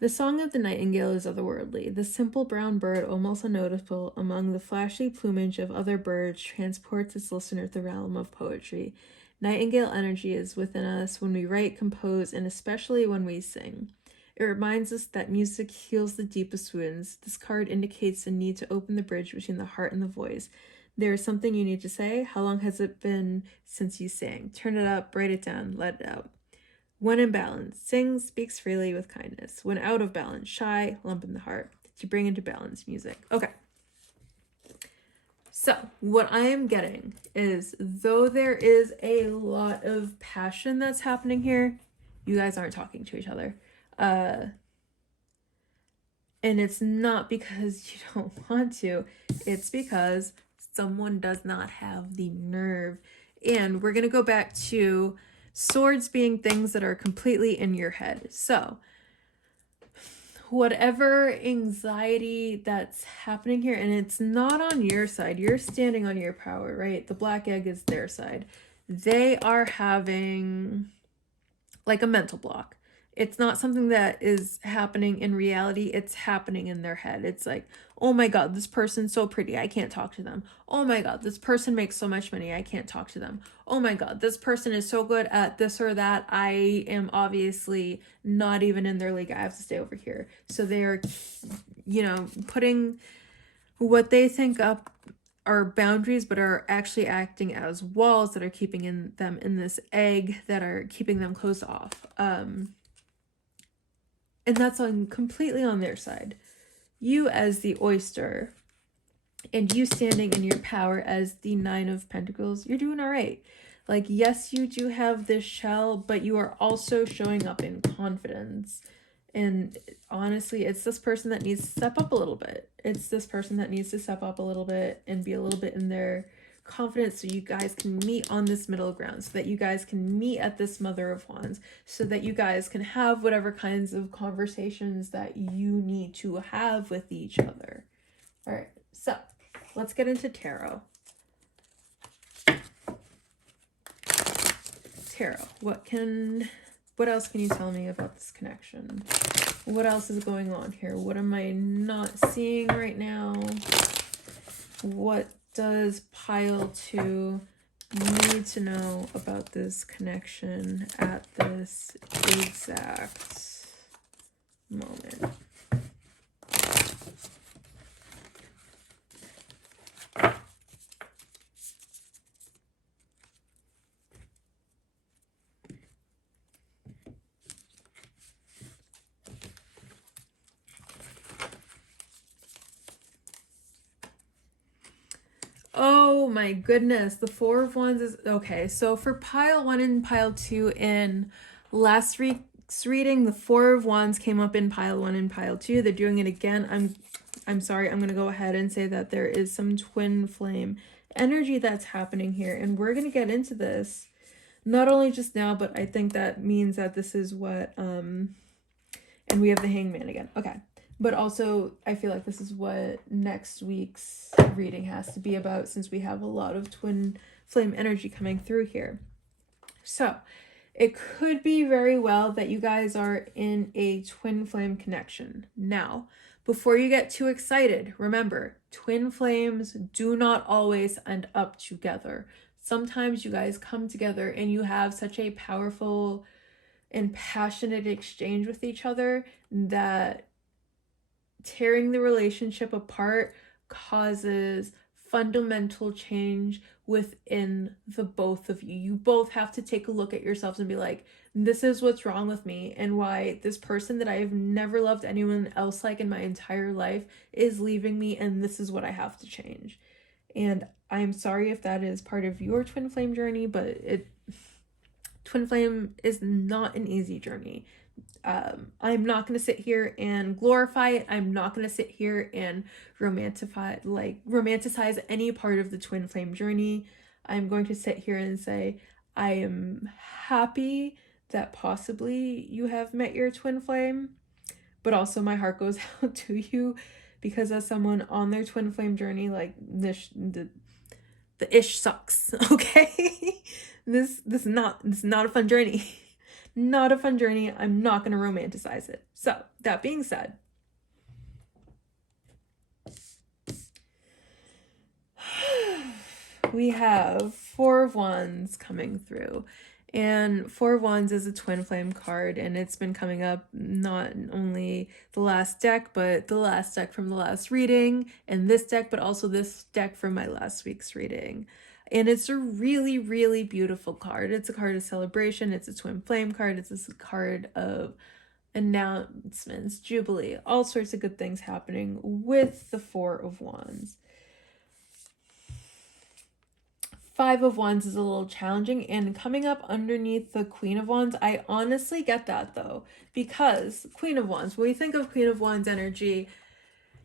The song of the nightingale is otherworldly. The simple brown bird, almost unnoticeable among the flashy plumage of other birds, transports its listener to the realm of poetry. Nightingale energy is within us when we write, compose, and especially when we sing. It reminds us that music heals the deepest wounds. This card indicates the need to open the bridge between the heart and the voice. There is something you need to say. How long has it been since you sang? Turn it up, write it down, let it out. When in balance, sings, speaks freely with kindness. When out of balance, shy, lump in the heart. To bring into balance, music. Okay. So, what I am getting is, though there is a lot of passion that's happening here, you guys aren't talking to each other. And it's not because you don't want to. It's because someone does not have the nerve. And we're going to go back to swords being things that are completely in your head. So, whatever anxiety that's happening here, and it's not on your side, you're standing on your power, right? The black egg is their side. They are having like a mental block. It's not something that is happening in reality. It's happening in their head. It's like, oh my God, this person's so pretty. I can't talk to them. Oh my God, this person makes so much money. I can't talk to them. Oh my God, this person is so good at this or that. I am obviously not even in their league. I have to stay over here. So they are, putting what they think up are boundaries, but are actually acting as walls that are keeping them in this egg, that are keeping them closed off. And that's completely on their side. You as the oyster, and you standing in your power as the Nine of Pentacles, you're doing all right. Like, yes, you do have this shell, but you are also showing up in confidence. And honestly, it's this person that needs to step up a little bit. It's this person that needs to step up a little bit and be a little bit in their confidence, so you guys can meet on this middle ground, so that you guys can meet at this Mother of Wands, so that you guys can have whatever kinds of conversations that you need to have with each other. All right, so let's get into tarot. Tarot, what else can you tell me about this connection? What else is going on here? What am I not seeing right now? What does pile 2 need to know about this connection at this exact moment? Oh my goodness, the Four of Wands is okay. So for pile 1 and pile 2 in last week's reading, the Four of Wands came up in pile 1 and pile 2. They're doing it again. I'm sorry, I'm gonna go ahead and say that there is some twin flame energy that's happening here, and we're gonna get into this not only just now, but I think that means that this is what and we have the Hangman again. Okay. But also, I feel like this is what next week's reading has to be about, since we have a lot of twin flame energy coming through here. So, it could be very well that you guys are in a twin flame connection. Now, before you get too excited, remember, twin flames do not always end up together. Sometimes you guys come together and you have such a powerful and passionate exchange with each other that tearing the relationship apart causes fundamental change within the both of you. You both have to take a look at yourselves and be like, this is what's wrong with me, and why this person that I have never loved anyone else like in my entire life is leaving me, and this is what I have to change. And I'm sorry if that is part of your twin flame journey, but twin flame is not an easy journey. I'm not going to sit here and glorify it. I'm not going to sit here and romanticize any part of the twin flame journey. I'm going to sit here and say, I am happy that possibly you have met your twin flame, but also my heart goes out to you, because as someone on their twin flame journey, like the ish sucks. Okay. This is not a fun journey. Not a fun journey. I'm not going to romanticize it. So, that being said, we have Four of Wands coming through. And Four of Wands is a twin flame card, and it's been coming up not only the last deck, but the last deck from the last reading, and this deck, but also this deck from my last week's reading. And it's a really, really beautiful card. It's a card of celebration. It's a twin flame card. It's a card of announcements, jubilee, all sorts of good things happening with the Four of Wands. Five of Wands is a little challenging, and coming up underneath the Queen of Wands, I honestly get that though, because Queen of Wands, when we think of Queen of Wands energy,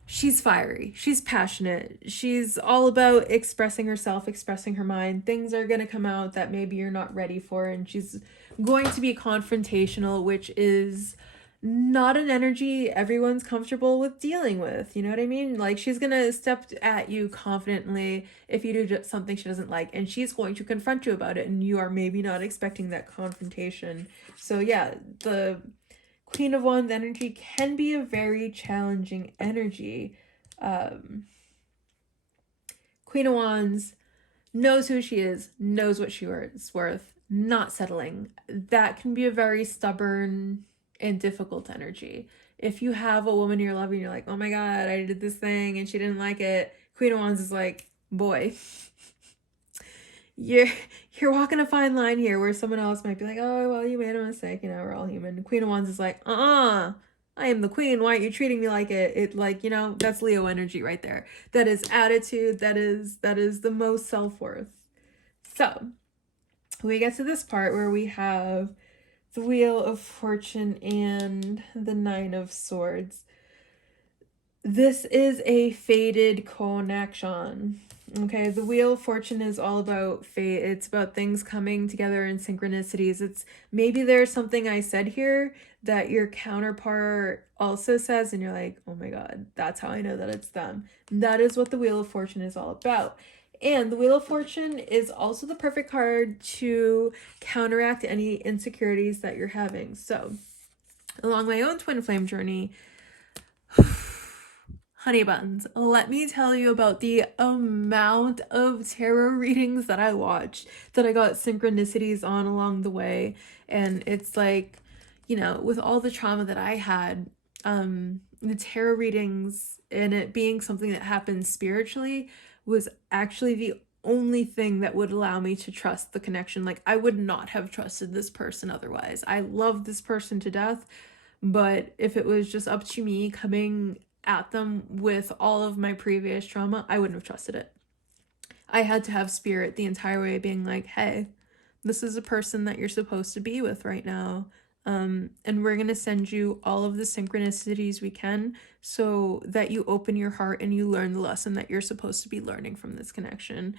she's fiery, she's passionate, she's all about expressing herself, expressing her mind. Things are going to come out that maybe you're not ready for, and she's going to be confrontational, which is not an energy everyone's comfortable with dealing with. You know what I mean? Like, she's gonna step at you confidently if you do something she doesn't like, and she's going to confront you about it, and you are maybe not expecting that confrontation. So yeah, the Queen of Wands energy can be a very challenging energy. Queen of Wands knows who she is, knows what she is worth, not settling. That can be a very stubborn and difficult energy. If you have a woman you're loving, you're like, oh my god, I did this thing and she didn't like it. Queen of Wands is like, boy, you're walking a fine line here, where someone else might be like, oh, well, you made a mistake, you know, we're all human. Queen of Wands is like, I am the queen, why aren't you treating me like it? It, like, you know, that's Leo energy right there. That is attitude, that is the most self-worth. So we get to this part where we have the Wheel of Fortune and the Nine of Swords. This is a fated connection. Okay, the Wheel of Fortune is all about fate. It's about things coming together in synchronicities. It's maybe there's something I said here that your counterpart also says, and you're like, oh my god, that's how I know that it's them. That is what the Wheel of Fortune is all about. And the Wheel of Fortune is also the perfect card to counteract any insecurities that you're having. So, along my own twin flame journey, honey buns, let me tell you about the amount of tarot readings that I watched, that I got synchronicities on along the way. And it's like, you know, with all the trauma that I had, the tarot readings and it being something that happened spiritually was actually the only thing that would allow me to trust the connection. Like, I would not have trusted this person otherwise. I love this person to death, but if it was just up to me coming at them with all of my previous trauma, I wouldn't have trusted it. I had to have spirit the entire way being like, hey, this is a person that you're supposed to be with right now. And we're going to send you all of the synchronicities we can so that you open your heart and you learn the lesson that you're supposed to be learning from this connection.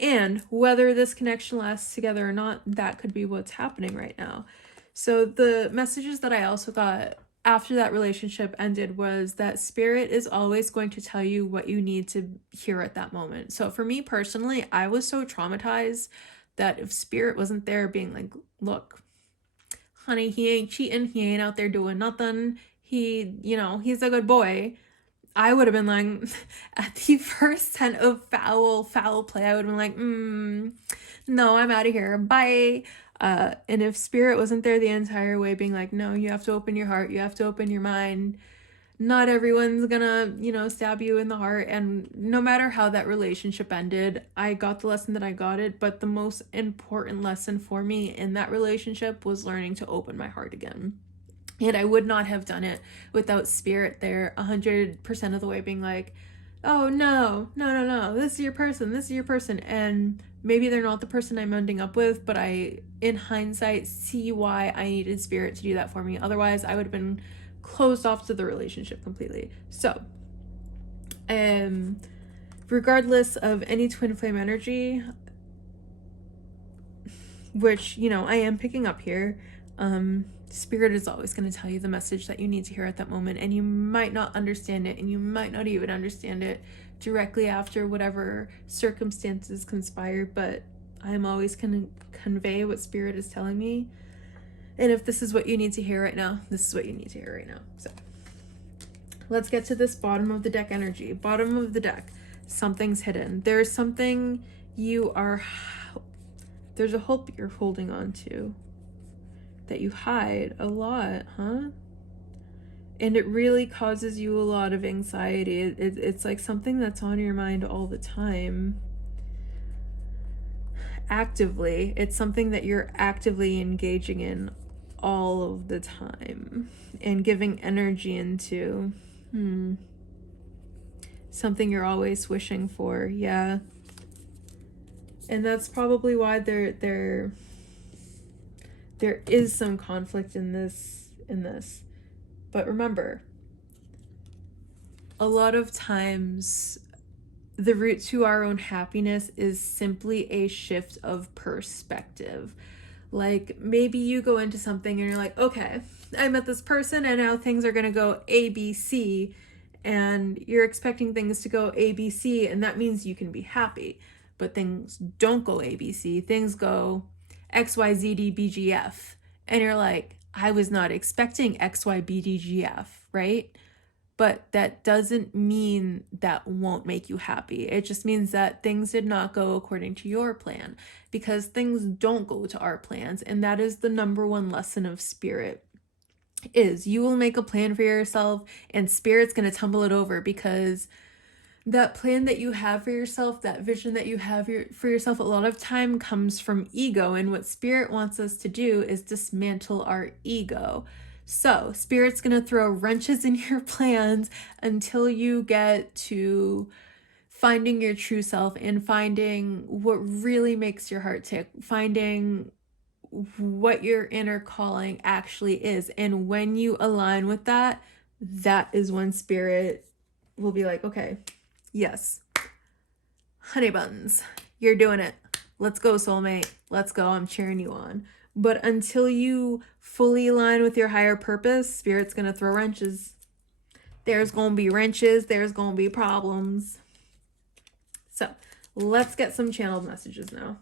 And whether this connection lasts together or not, that could be what's happening right now. So the messages that I also got after that relationship ended was that spirit is always going to tell you what you need to hear at that moment. So for me personally, I was so traumatized that if spirit wasn't there being like, look, honey, he ain't cheating, he ain't out there doing nothing, he, you know, he's a good boy, I would have been like, at the first scent of foul play, I would have been like, no, I'm out of here, bye. And if spirit wasn't there the entire way being like, no, you have to open your heart, you have to open your mind, not everyone's gonna, you know, stab you in the heart. And no matter how that relationship ended, I got the lesson that I got it. But the most important lesson for me in that relationship was learning to open my heart again. And I would not have done it without spirit there 100% of the way being like, oh, no, this is your person. And maybe they're not the person I'm ending up with, but I, in hindsight, see why I needed spirit to do that for me. Otherwise, I would have been closed off to the relationship completely. So, regardless of any twin flame energy, which, you know, I am picking up here, spirit is always going to tell you the message that you need to hear at that moment, and you might not understand it, and you might not even understand it directly after whatever circumstances conspire, but I'm always going to convey what spirit is telling me, And if this is what you need to hear right now, this is what you need to hear right now. So let's get to this bottom of the deck energy. Bottom of the deck, something's hidden. There's something there's a hope you're holding on to that you hide a lot, huh? And it really causes you a lot of anxiety. It's like something that's on your mind all the time. Actively. It's something that you're actively engaging in all of the time and giving energy into. Something you're always wishing for. Yeah. And that's probably why there is some conflict in this. But remember, a lot of times the route to our own happiness is simply a shift of perspective. Like maybe you go into something and you're like, okay, I met this person and now things are going to go A, B, C. And you're expecting things to go A, B, C, and that means you can be happy. But things don't go A, B, C. Things go X, Y, Z, D, B, G, F. And you're like, I was not expecting X, Y, B, D, G, F, right? But that doesn't mean that won't make you happy. It just means that things did not go according to your plan, because things don't go to our plans. And that is the number one lesson of spirit. Is you will make a plan for yourself and spirit's going to tumble it over, because that plan that you have for yourself, that vision that you have for yourself, a lot of time comes from ego. And what spirit wants us to do is dismantle our ego. So spirit's going to throw wrenches in your plans until you get to finding your true self and finding what really makes your heart tick, finding what your inner calling actually is. And when you align with that, that is when spirit will be like, okay, yes, honey buns, you're doing it. Let's go, soulmate. Let's go. I'm cheering you on. But until you fully align with your higher purpose, spirit's going to throw wrenches. There's going to be wrenches. There's going to be problems. So let's get some channeled messages now.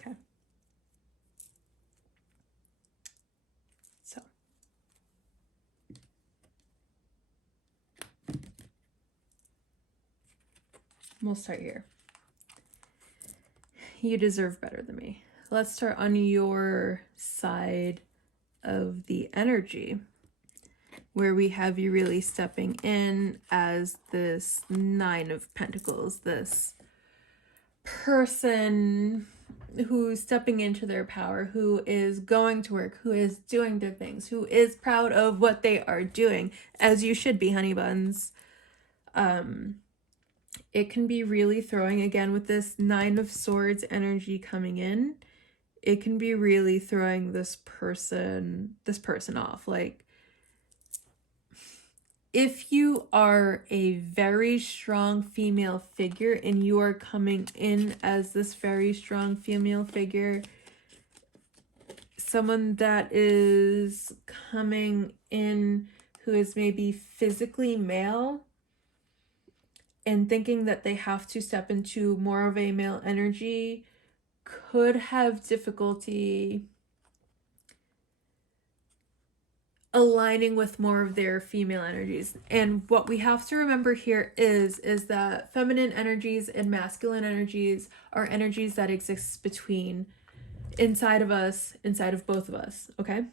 Okay. So we'll start here. You deserve better than me. Let's start on your side of the energy, where we have you really stepping in as this Nine of Pentacles, this person who's stepping into their power, who is going to work, who is doing their things, who is proud of what they are doing, as you should be, honey buns. It can be really throwing, again, with this Nine of Swords energy coming in, it can be really throwing this person off. Like, if you are a very strong female figure and you are coming in as this very strong female figure, someone that is coming in who is maybe physically male and thinking that they have to step into more of a male energy could have difficulty aligning with more of their female energies. And what we have to remember here is that feminine energies and masculine energies are energies that exist between, inside of us, inside of both of us, okay?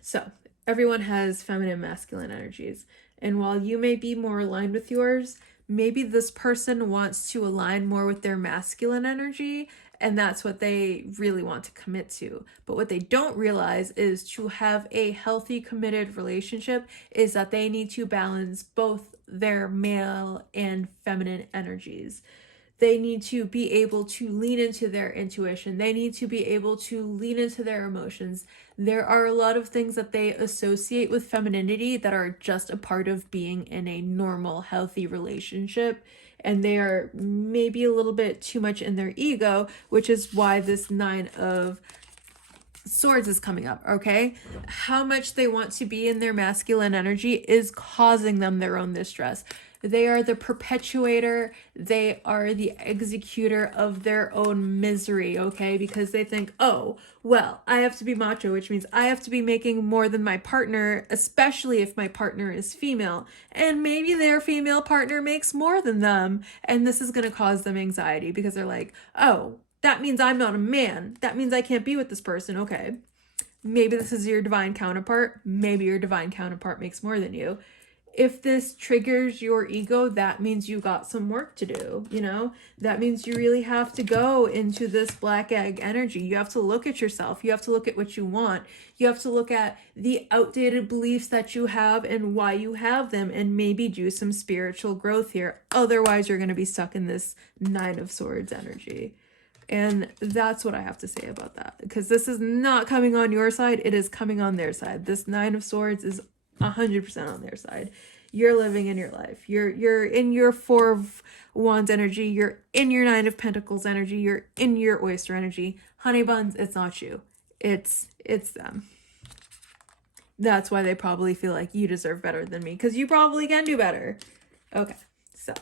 So everyone has feminine, masculine energies. And while you may be more aligned with yours, maybe this person wants to align more with their masculine energy And that's what they really want to commit to. But what they don't realize is to have a healthy, committed relationship is that they need to balance both their male and feminine energies. They need to be able to lean into their intuition. They need to be able to lean into their emotions. There are a lot of things that they associate with femininity that are just a part of being in a normal, healthy relationship. And they are maybe a little bit too much in their ego, which is why this 9 of Swords is coming up, okay? How much they want to be in their masculine energy is causing them their own distress. They are the perpetuator, they are the executor of their own misery, okay? Because they think, oh, well, I have to be macho, which means I have to be making more than my partner, especially if my partner is female. And maybe their female partner makes more than them. And this is going to cause them anxiety because they're like, oh, that means I'm not a man. That means I can't be with this person. Okay. Maybe this is your divine counterpart. Maybe your divine counterpart makes more than you. If this triggers your ego, that means you got some work to do, you know? That means you really have to go into this black egg energy. You have to look at yourself. You have to look at what you want. You have to look at the outdated beliefs that you have and why you have them and maybe do some spiritual growth here. Otherwise, you're going to be stuck in this 9 of Swords energy. And that's what I have to say about that. Because this is not coming on your side. It is coming on their side. This 9 of Swords is 100% on their side. You're living in your life. You're in your 4 of Wands energy. You're in your 9 of Pentacles energy. You're in your oyster energy. Honey buns, it's not you. It's them. That's why they probably feel like you deserve better than me. Because you probably can do better. Okay, so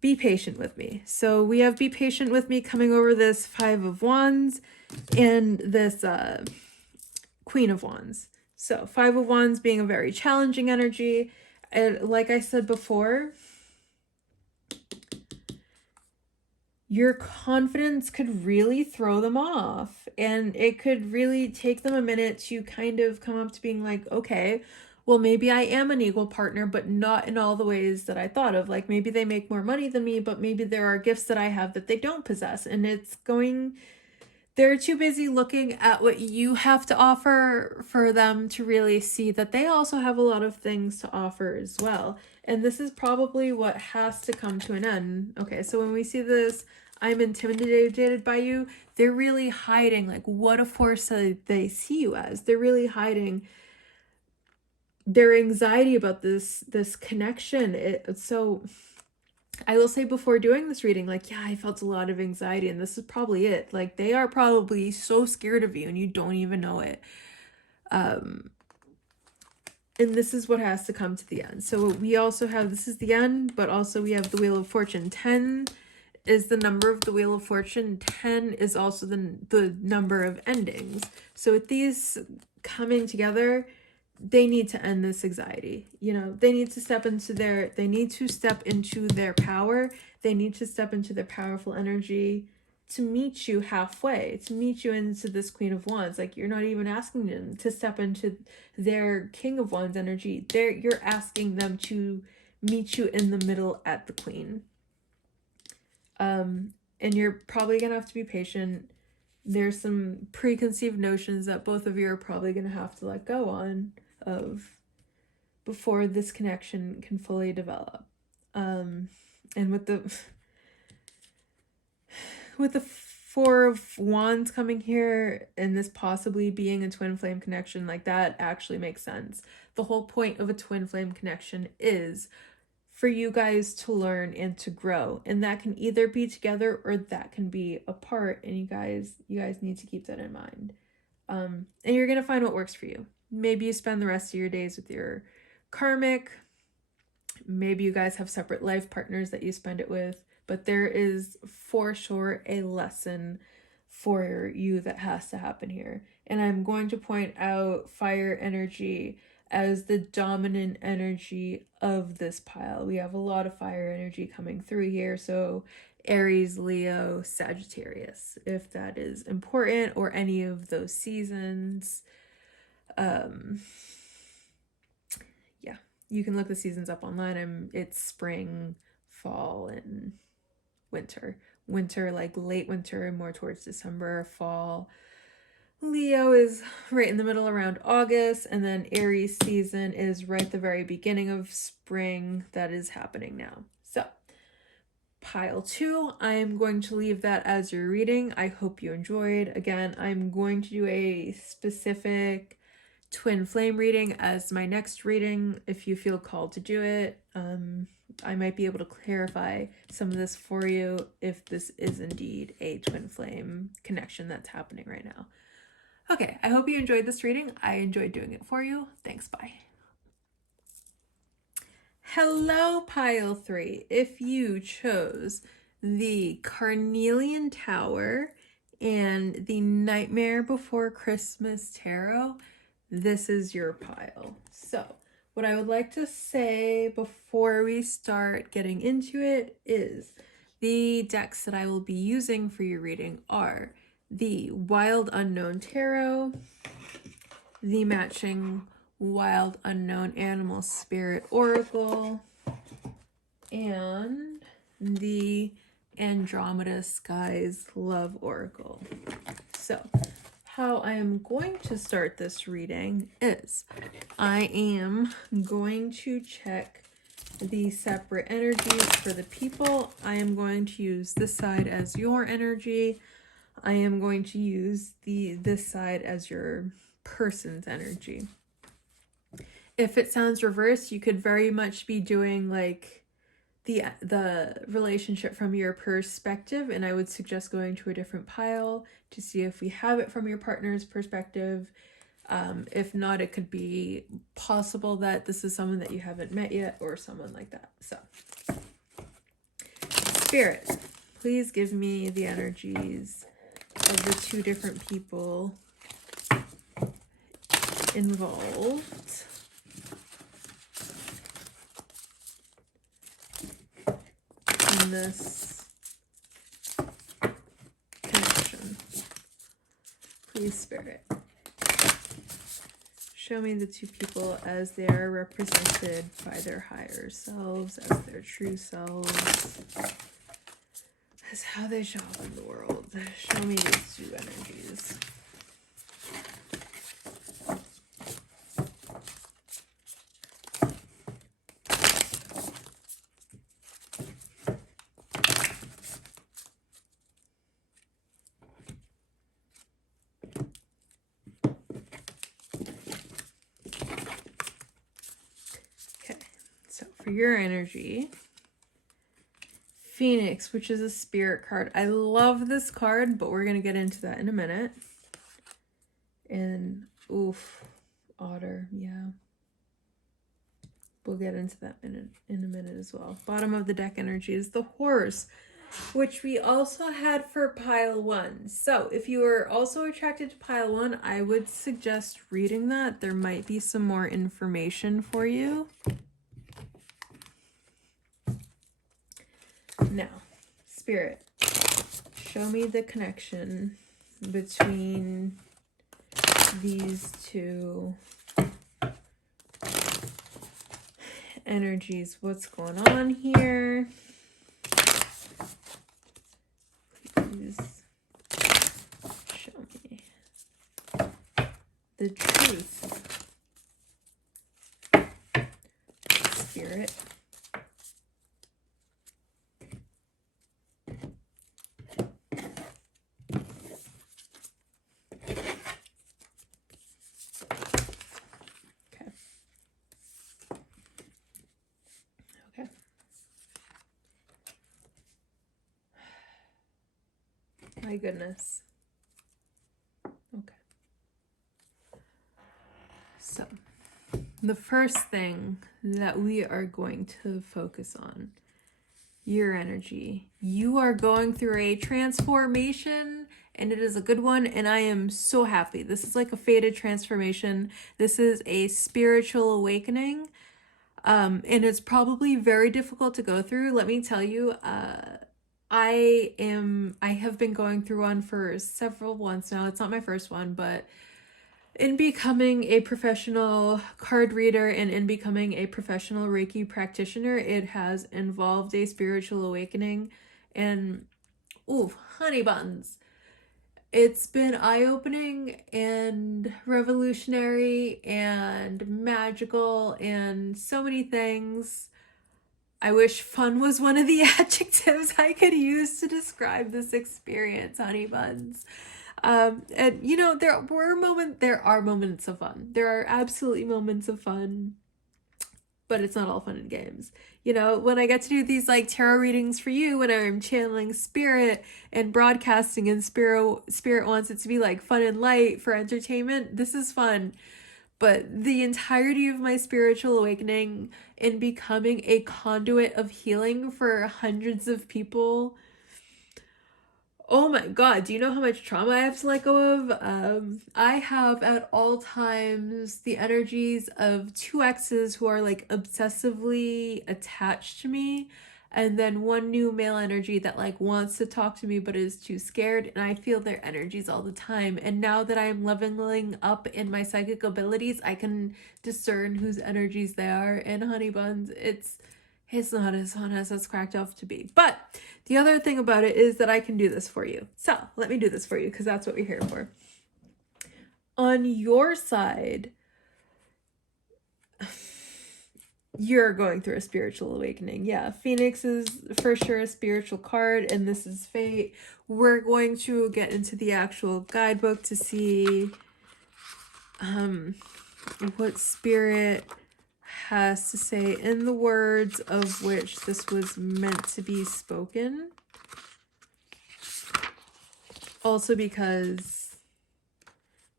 be patient with me. So we have be patient with me coming over this 5 of Wands and this Queen of Wands. So 5 of Wands being a very challenging energy. And like I said before, your confidence could really throw them off. And it could really take them a minute to kind of come up to being like, okay, well, maybe I am an equal partner, but not in all the ways that I thought of. Like maybe they make more money than me, but maybe there are gifts that I have that they don't possess. And they're too busy looking at what you have to offer for them to really see that they also have a lot of things to offer as well. And this is probably what has to come to an end. Okay, so when we see this, I'm intimidated by you, they're really hiding like what a force they see you as. They're really hiding their anxiety about this connection. So I will say before doing this reading, like, yeah, I felt a lot of anxiety and this is probably it. Like they are probably so scared of you and you don't even know it. And this is what has to come to the end. So we also have, this is the end, but also we have the Wheel of Fortune. 10 is the number of the Wheel of Fortune. 10 is also the number of endings. So with these coming together, they need to end this anxiety. You know, they need to step into their power. They need to step into their powerful energy to meet you halfway, to meet you into this Queen of Wands. Like you're not even asking them to step into their King of Wands energy. You're asking them to meet you in the middle at the Queen. And you're probably gonna have to be patient. There's some preconceived notions that both of you are probably gonna have to let go on of before this connection can fully develop. And with the 4 of Wands coming here and this possibly being a twin flame connection, like that actually makes sense. The whole point of a twin flame connection is for you guys to learn and to grow, and that can either be together or that can be apart, and you guys need to keep that in mind. And you're gonna find what works for you. Maybe you spend the rest of your days with your karmic. Maybe you guys have separate life partners that you spend it with, but there is for sure a lesson for you that has to happen here. And I'm going to point out fire energy as the dominant energy of this pile. We have a lot of fire energy coming through here. So Aries, Leo, Sagittarius, if that is important, or any of those seasons. Yeah, you can look the seasons up online. It's spring, fall, and winter. winter, like late winter, more towards December, fall. Leo is right in the middle around August, and then Aries season is right at the very beginning of spring. That is happening now. So pile 2, I'm going to leave that as your reading. I hope you enjoyed. Again, I'm going to do a specific twin flame reading as my next reading if you feel called to do it. I might be able to clarify some of this for you if this is indeed a twin flame connection that's happening right now. Okay, I hope you enjoyed this reading. I enjoyed doing it for you. Thanks, bye. Hello, pile 3. If you chose the Carnelian Tower and the Nightmare Before Christmas Tarot, this is your pile. So what I would like to say before we start getting into it is the decks that I will be using for your reading are the Wild Unknown Tarot, the matching Wild Unknown Animal Spirit Oracle, and the Andromeda Skies Love Oracle. So how I am going to start this reading is I am going to check the separate energies for the people. I am going to use this side as your energy. I am going to use this side as your person's energy. If it sounds reversed, you could very much be doing like the relationship from your perspective, and I would suggest going to a different pile to see if we have it from your partner's perspective. If not, it could be possible that this is someone that you haven't met yet or someone like that. So, Spirit, please give me the energies of the 2 different people involved. In this connection. Please, Spirit, show me the 2 people as they are represented by their higher selves, as their true selves, as how they show up in the world. Show me these 2 energies. For your energy, Phoenix, which is a spirit card. I love this card, but we're going to get into that in a minute. And, Otter, yeah. We'll get into that in a minute as well. Bottom of the deck energy is the Horse, which we also had for pile 1. So if you are also attracted to pile 1, I would suggest reading that. There might be some more information for you. Now, Spirit, show me the connection between these 2 energies. What's going on here? Please show me the truth. Spirit. My goodness. Okay. So, the first thing that we are going to focus on, your energy. You are going through a transformation, and it is a good one, and I am so happy. This is like a fated transformation. This is a spiritual awakening, and it's probably very difficult to go through. Let me tell you, I have been going through one for several months now. It's not my first one, but in becoming a professional card reader and in becoming a professional Reiki practitioner, it has involved a spiritual awakening. And Ooh, honey buns. It's been eye-opening and revolutionary and magical and so many things. I wish fun was one of the adjectives I could use to describe this experience, honey buns. And you know, there are moments of fun. There are absolutely moments of fun, but it's not all fun and games. You know, when I get to do these like tarot readings for you, when I'm channeling spirit and broadcasting, and spirit wants it to be like fun and light for entertainment, this is fun. But the entirety of my spiritual awakening in becoming a conduit of healing for hundreds of people, oh my God, do you know how much trauma I have to let go of? I have at all times the energies of two exes who are like obsessively attached to me, and then one new male energy that like wants to talk to me but is too scared, and I feel their energies all the time. And now that I am leveling up in my psychic abilities, I can discern whose energies they are. And honey buns, it's not as fun as it's cracked up to be. But the other thing about it is that I can do this for you. So let me do this for you, because that's what we're here for. On your side, you're going through a spiritual awakening. Yeah, Phoenix is for sure a spiritual card, and this is fate. We're going to get into the actual guidebook to see what spirit has to say in the words of which this was meant to be spoken. Also, because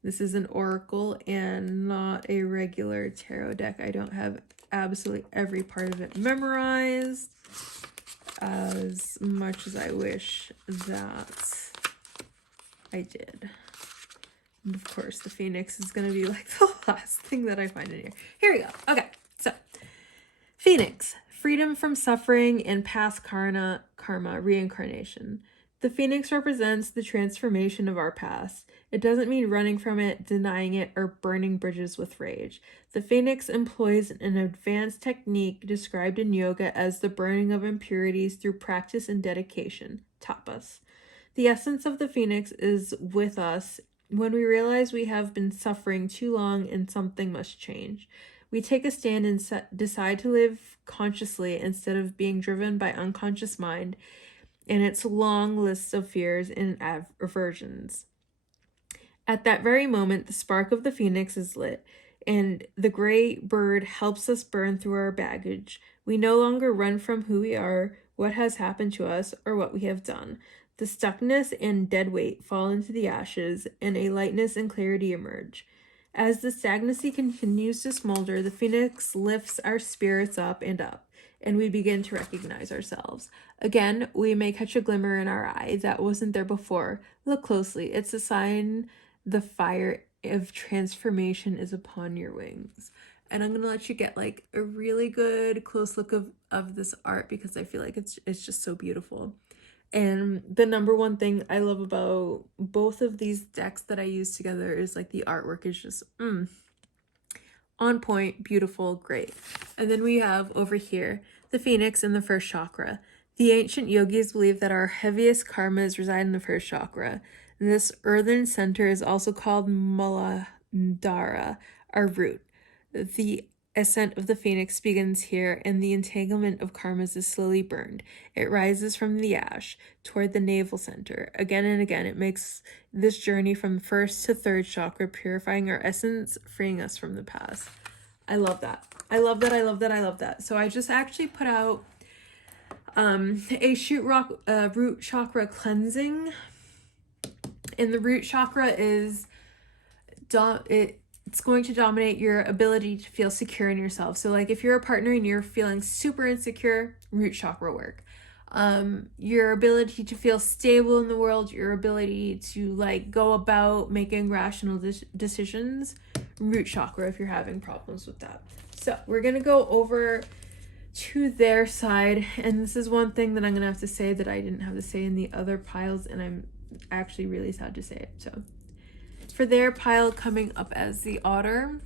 this is an oracle and not a regular tarot deck, I don't have absolutely every part of it memorized, as much as I wish that I did. And of course, the Phoenix is going to be like the last thing that I find in here. Here we go. Okay, so Phoenix, freedom from suffering and past karma, reincarnation. The Phoenix represents the transformation of our past. It doesn't mean running from it, denying it, or burning bridges with rage. The Phoenix employs an advanced technique described in yoga as the burning of impurities through practice and dedication, tapas. The essence of the Phoenix is with us when we realize we have been suffering too long and something must change. We take a stand and decide to live consciously instead of being driven by unconscious mind and its long list of fears and aversions. At that very moment, the spark of the Phoenix is lit, and the gray bird helps us burn through our baggage. We no longer run from who we are, what has happened to us, or what we have done. The stuckness and dead weight fall into the ashes, and a lightness and clarity emerge. As the stagnancy continues to smolder, the Phoenix lifts our spirits up, and we begin to recognize ourselves. Again, we may catch a glimmer in our eye that wasn't there before. Look closely. It's a sign the fire of transformation is upon your wings. And I'm going to let you get like a really good close look of this art, because I feel like it's just so beautiful. And the number one thing I love about both of these decks that I use together is like the artwork is just on point, beautiful, great. And then we have over here the Phoenix in the first chakra. The ancient yogis believe that our heaviest karmas reside in the first chakra. This earthen center is also called Muladhara, our root. The ascent of the Phoenix begins here, and the entanglement of karmas is slowly burned. It rises from the ash toward the navel center. Again and again, it makes this journey from first to third chakra, purifying our essence, freeing us from the past. I love that. I love that. I love that. I love that. So I just actually put out a root chakra cleansing, and the root chakra is it's going to dominate your ability to feel secure in yourself. So like if you're a partner and you're feeling super insecure, root chakra work. Your ability to feel stable in the world, your ability to like go about making rational decisions, root chakra if you're having problems with that. So we're going to go over to their side, and this is one thing that I'm going to have to say that I didn't have to say in the other piles, and I'm actually really sad to say it. So for their pile, coming up as the otter,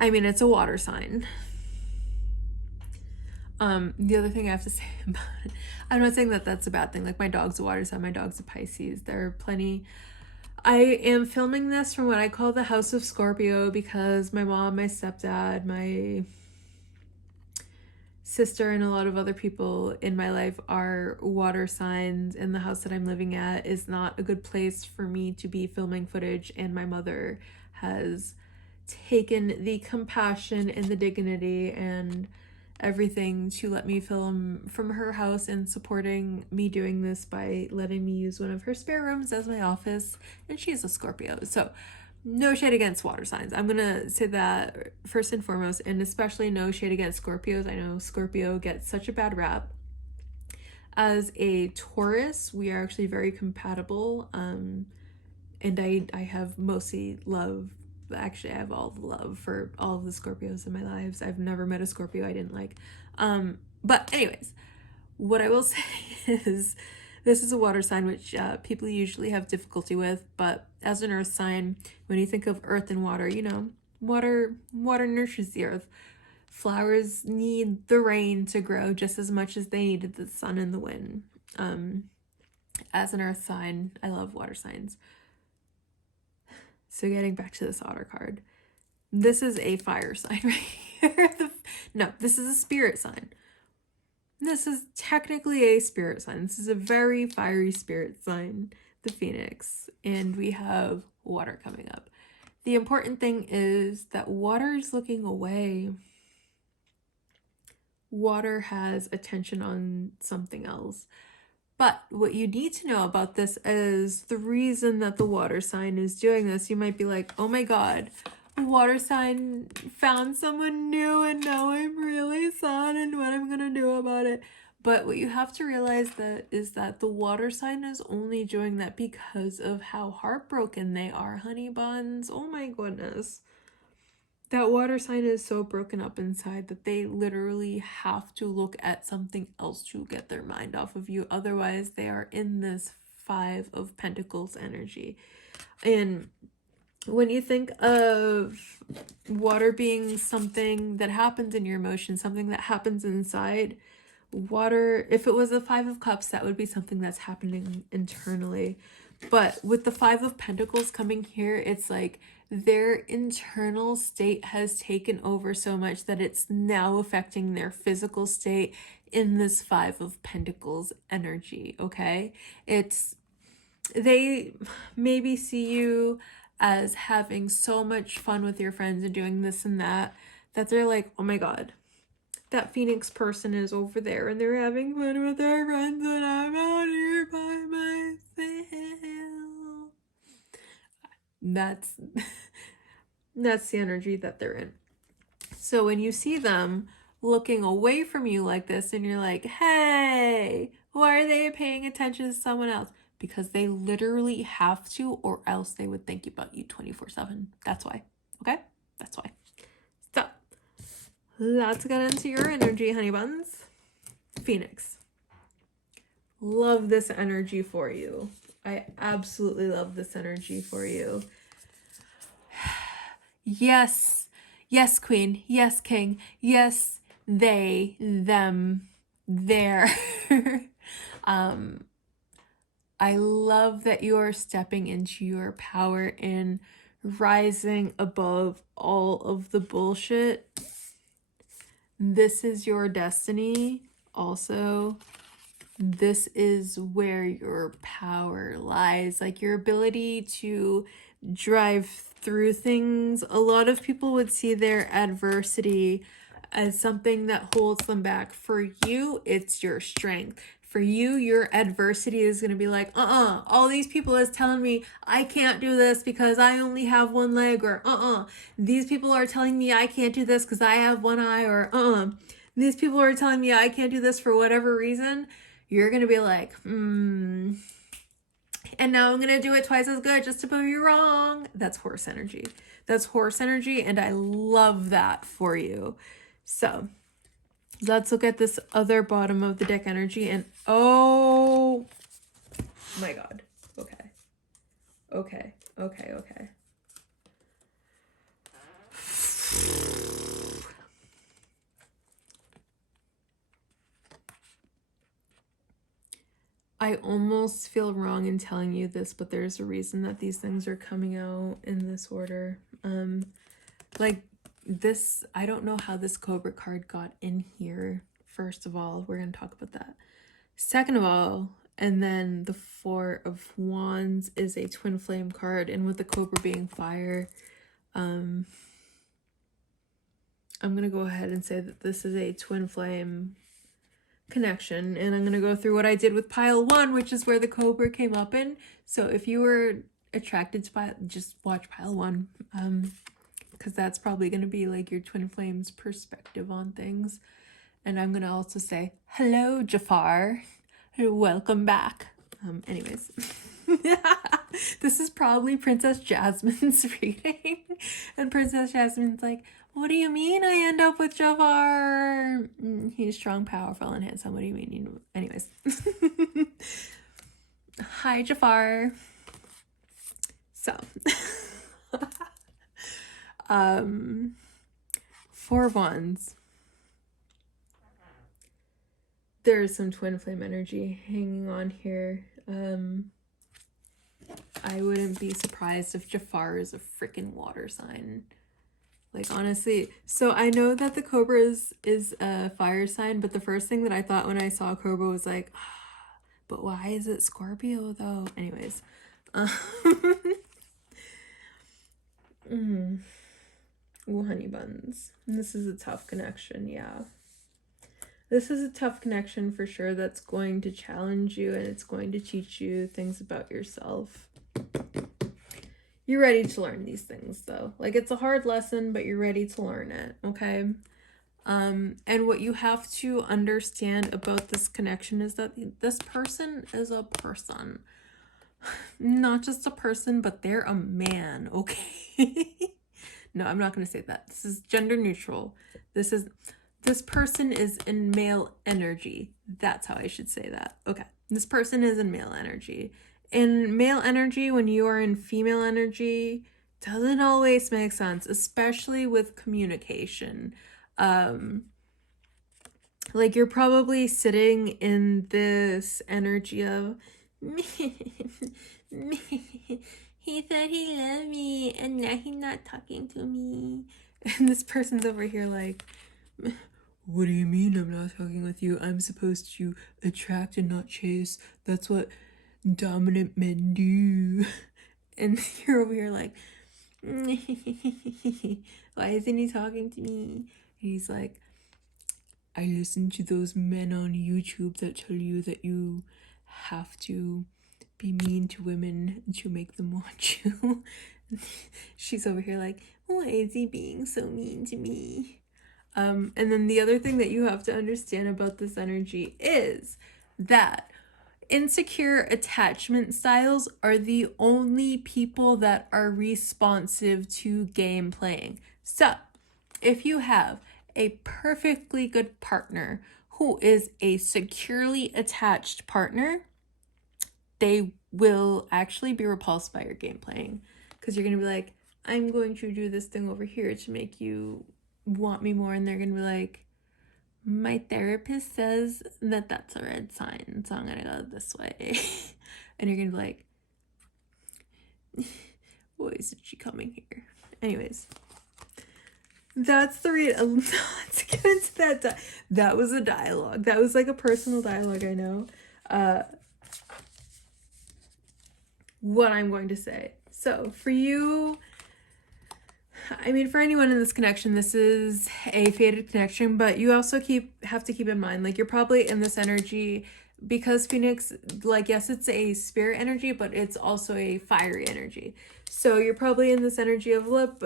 I mean, it's a water sign. The other thing I have to say about it, I'm not saying that that's a bad thing. Like, my dog's a water sign, my dog's a Pisces. There are plenty. I am filming this from what I call the House of Scorpio because my mom, my stepdad, my sister, and a lot of other people in my life are water signs, and the house that I'm living at is not a good place for me to be filming footage, and my mother has taken the compassion and the dignity and everything to let me film from her house and supporting me doing this by letting me use one of her spare rooms as my office. And she's a Scorpio, so no shade against water signs. I'm gonna say that first and foremost, and especially no shade against Scorpios. I know Scorpio gets such a bad rap. As a Taurus, we are actually very compatible, and I have mostly love. Actually, I have all the love for all of the Scorpios in my lives. I've never met a Scorpio I didn't like. But anyways, what I will say is this is a water sign, which people usually have difficulty with, but as an earth sign, when you think of earth and water, you know, water nurtures the earth. Flowers need the rain to grow just as much as they needed the sun and the wind. As an earth sign, I love water signs. So getting back to this otter card, this is a fire sign right here. No, this is a spirit sign. This is technically a spirit sign. This is a very fiery spirit sign, the Phoenix, and we have water coming up. The important thing is that water is looking away. Water has attention on something else. But what you need to know about this is the reason that the water sign is doing this. You might be like, oh my God, a water sign found someone new and now I'm really sad and what I'm going to do about it. But what you have to realize is that the water sign is only doing that because of how heartbroken they are, honey buns. Oh my goodness. That water sign is so broken up inside that they literally have to look at something else to get their mind off of you. Otherwise, they are in this 5 of Pentacles energy. And when you think of water being something that happens in your emotions, something that happens inside, water, if it was a 5 of Cups, that would be something that's happening internally. But with the 5 of Pentacles coming here, it's like their internal state has taken over so much that it's now affecting their physical state in this 5 of Pentacles energy, okay? They maybe see you as having so much fun with your friends and doing this and that they're like, oh my God, that Phoenix person is over there and they're having fun with their friends and I'm out here by myself. That's the energy that they're in. So when you see them looking away from you like this and you're like, hey, why are they paying attention to someone else? Because they literally have to, or else they would think about you 24/7. That's why. Okay? That's why. So let's get into your energy, honey buns. Phoenix. Love this energy for you. I absolutely love this energy for you. Yes. Yes, queen. Yes, king. Yes, they, them, there. I love that you are stepping into your power and rising above all of the bullshit. This is your destiny. Also, this is where your power lies, like your ability to drive through things. A lot of people would see their adversity as something that holds them back. For you, it's your strength. For you, your adversity is going to be like, all these people is telling me I can't do this because I only have one leg, or these people are telling me I can't do this because I have one eye, or these people are telling me I can't do this for whatever reason. You're going to be like, and now I'm going to do it twice as good just to prove you wrong. That's horse energy. That's horse energy, and I love that for you. So let's look at this other bottom of the deck energy, and oh my God. Okay. I almost feel wrong in telling you this, but there's a reason that these things are coming out in this order. Like this, I don't know how this Cobra card got in here. First of all, we're going to talk about that. Second of all, and then the Four of Wands is a twin flame card, and with the Cobra being fire, I'm going to go ahead and say that this is a twin flame connection, and I'm going to go through what I did with pile 1, which is where the Cobra came up in. So if you were attracted to pile, just watch pile 1, because that's probably going to be like your twin flames perspective on things. And I'm going to also say, hello, Jafar. Welcome back. Anyways, this is probably Princess Jasmine's reading. And Princess Jasmine's like, what do you mean I end up with Jafar? He's strong, powerful, and handsome. What do you mean? Anyways. Hi, Jafar. So. Four of Wands. There's some twin flame energy hanging on here. I wouldn't be surprised if Jafar is a freaking water sign. Like, honestly. So I know that the Cobra is a fire sign, but the first thing that I thought when I saw Cobra was like, but why is it Scorpio though? Anyways. Ooh, honey buns. This is a tough connection, yeah. This is a tough connection for sure that's going to challenge you, and it's going to teach you things about yourself. You're ready to learn these things though. Like, it's a hard lesson, but you're ready to learn it, okay? And what you have to understand about this connection is that this person is a person. Not just a person, but they're a man, okay? No, I'm not going to say that. This is gender neutral. This person is in male energy. That's how I should say that. Okay. This person is in male energy. In male energy, when you are in female energy, doesn't always make sense, especially with communication. Like, you're probably sitting in this energy of, he said he loved me, and now he's not talking to me. And this person's over here like, what do you mean I'm not talking with you? I'm supposed to attract and not chase. That's what dominant men do. And you're over here like, why isn't he talking to me? And he's like, I listen to those men on YouTube that tell you that you have to be mean to women to make them want you. She's over here like, why is he being so mean to me? And then the other thing that you have to understand about this energy is that insecure attachment styles are the only people that are responsive to game playing. So, if you have a perfectly good partner who is a securely attached partner, they will actually be repulsed by your game playing, because you're going to be like, I'm going to do this thing over here to make you want me more, and they're going to be like, my therapist says that that's a red sign, so I'm going to go this way. And you're going to be like, why isn't she coming here? Anyways, that's the let's get into that. That was a dialogue. That was like a personal dialogue, I know. What I'm going to say. So for you, I mean, for anyone in this connection, this is a fated connection, but you also have to keep in mind, like, you're probably in this energy because Phoenix, like, yes, it's a spirit energy, but it's also a fiery energy. So you're probably in this energy of, look,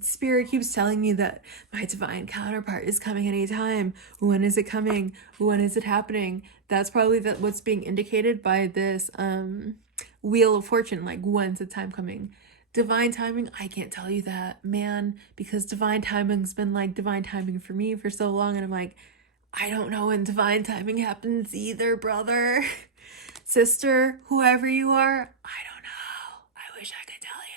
spirit keeps telling me that my divine counterpart is coming anytime. When is it coming? When is it happening? That's probably what's being indicated by this Wheel of Fortune. Like, when's the time coming? Divine timing, I can't tell you that, man, because divine timing's been like divine timing for me for so long, and I'm like, I don't know when divine timing happens either, brother. Sister, whoever you are, I don't know. I wish I could tell you.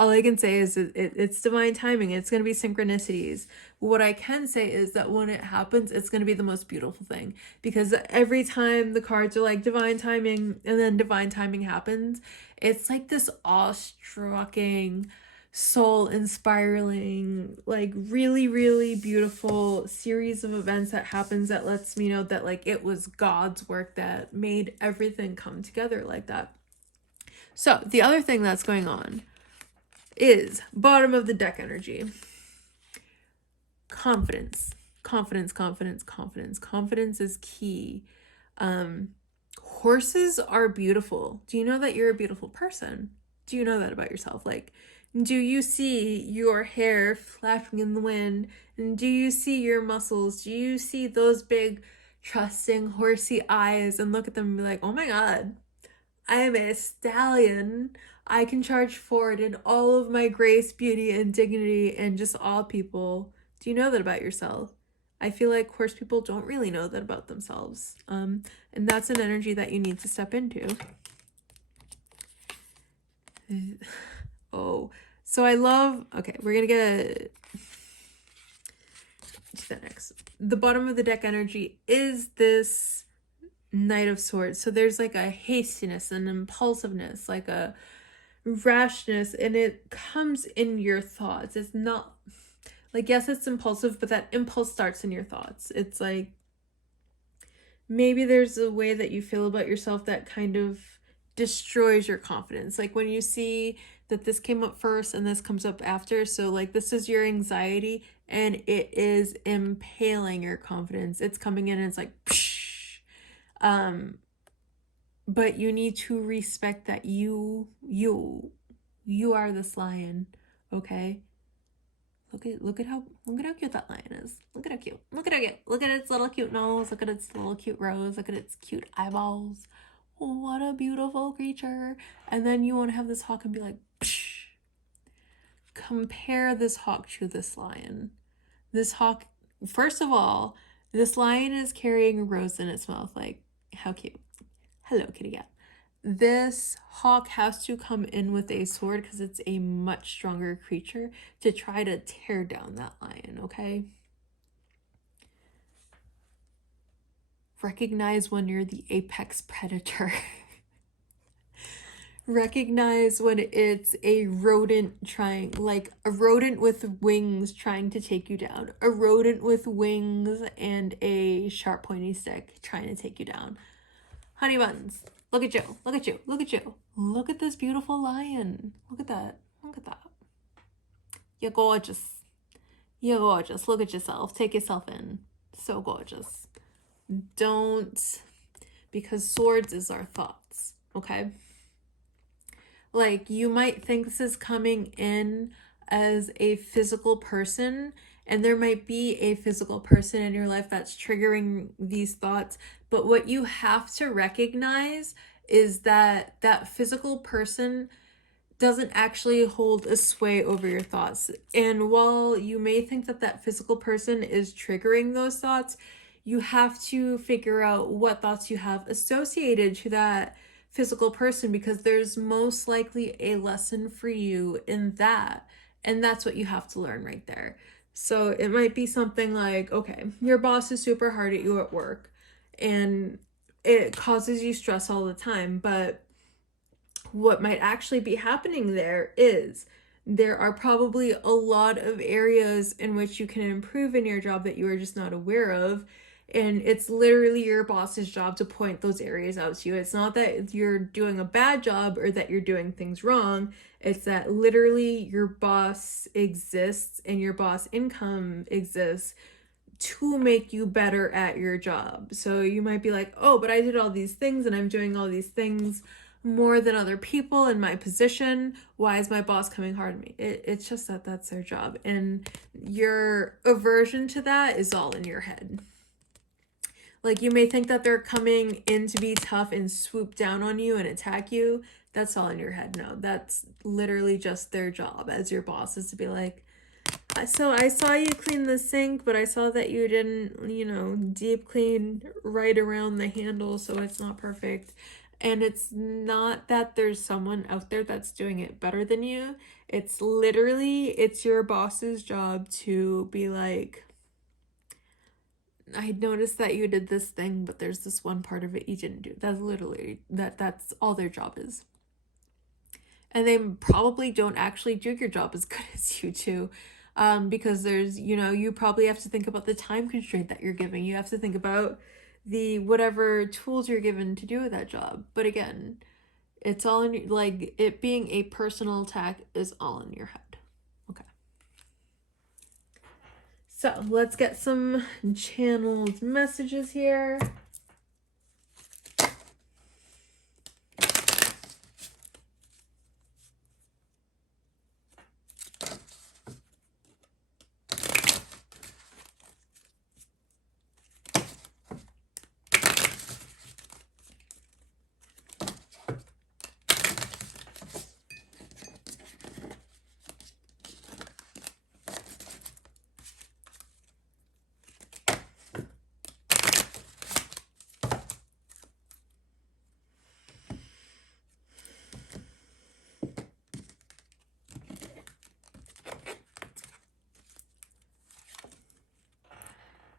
All I can say is it's divine timing. It's going to be synchronicities. What I can say is that when it happens, it's going to be the most beautiful thing, because every time the cards are like divine timing and then divine timing happens, it's like this awe-strucking, soul inspiring, like really, really beautiful series of events that happens that lets me know that like it was God's work that made everything come together like that. So the other thing that's going on is bottom of the deck energy. Confidence. Confidence, confidence, confidence. Confidence is key. Horses are beautiful. Do you know that you're a beautiful person? Do you know that about yourself? Like, do you see your hair flapping in the wind? And do you see your muscles? Do you see those big, trusting, horsey eyes and look at them and be like, oh my God, I am a stallion. I can charge forward in all of my grace, beauty, and dignity, and just all people. Do you know that about yourself? I feel like horse people don't really know that about themselves. And that's an energy that you need to step into. Oh, so I love, okay, we're going to get to that next. The bottom of the deck energy is this Knight of Swords. So there's like a hastiness and impulsiveness, like a rashness, and it comes in your thoughts. It's not like, yes, it's impulsive, but that impulse starts in your thoughts. It's like maybe there's a way that you feel about yourself that kind of destroys your confidence. Like when you see that this came up first and this comes up after, so like this is your anxiety and it is impaling your confidence. It's coming in and it's like psh. But you need to respect that you are this lion, okay? Look at how cute that lion is. Look at how cute. Look at how cute. Look at its little cute nose. Look at its little cute rose. Look at its cute eyeballs. Oh, what a beautiful creature. And then you want to have this hawk and be like, psh. Compare this hawk to this lion. This hawk, first of all, this lion is carrying a rose in its mouth. Like, how cute. Hello, kitty cat. This hawk has to come in with a sword because it's a much stronger creature to try to tear down that lion, okay? Recognize when you're the apex predator. Recognize when it's a rodent trying, like a rodent with wings trying to take you down. A rodent with wings and a sharp pointy stick trying to take you down. Honey buns. Look at you. Look at you. Look at you. Look at this beautiful lion. Look at that. Look at that. You're gorgeous. You're gorgeous. Look at yourself. Take yourself in. So gorgeous. Don't, because swords is our thoughts, okay? Like, you might think this is coming in as a physical person, and there might be a physical person in your life that's triggering these thoughts, but what you have to recognize is that that physical person doesn't actually hold a sway over your thoughts. And while you may think that that physical person is triggering those thoughts, you have to figure out what thoughts you have associated to that physical person, because there's most likely a lesson for you in that. And that's what you have to learn right there. So it might be something like, okay, your boss is super hard at you at work and it causes you stress all the time. But what might actually be happening there is there are probably a lot of areas in which you can improve in your job that you are just not aware of. And it's literally your boss's job to point those areas out to you. It's not that you're doing a bad job or that you're doing things wrong. It's that literally your boss exists and your boss income exists to make you better at your job. So you might be like, oh, but I did all these things and I'm doing all these things more than other people in my position. Why is my boss coming hard on me? It's just that that's their job. And your aversion to that is all in your head. Like, you may think that they're coming in to be tough and swoop down on you and attack you. That's all in your head. No, that's literally just their job as your boss, is to be like, so I saw you clean the sink, but I saw that you didn't, deep clean right around the handle, so it's not perfect. And it's not that there's someone out there that's doing it better than you. It's literally, it's your boss's job to be like, I noticed that you did this thing, but there's this one part of it you didn't do. That's literally, that's all their job is. And they probably don't actually do your job as good as you do. Because there's, you probably have to think about the time constraint that you're giving. You have to think about the whatever tools you're given to do that job. But again, it's all in, like, it being a personal attack is all in your head. Okay. So let's get some channeled messages here.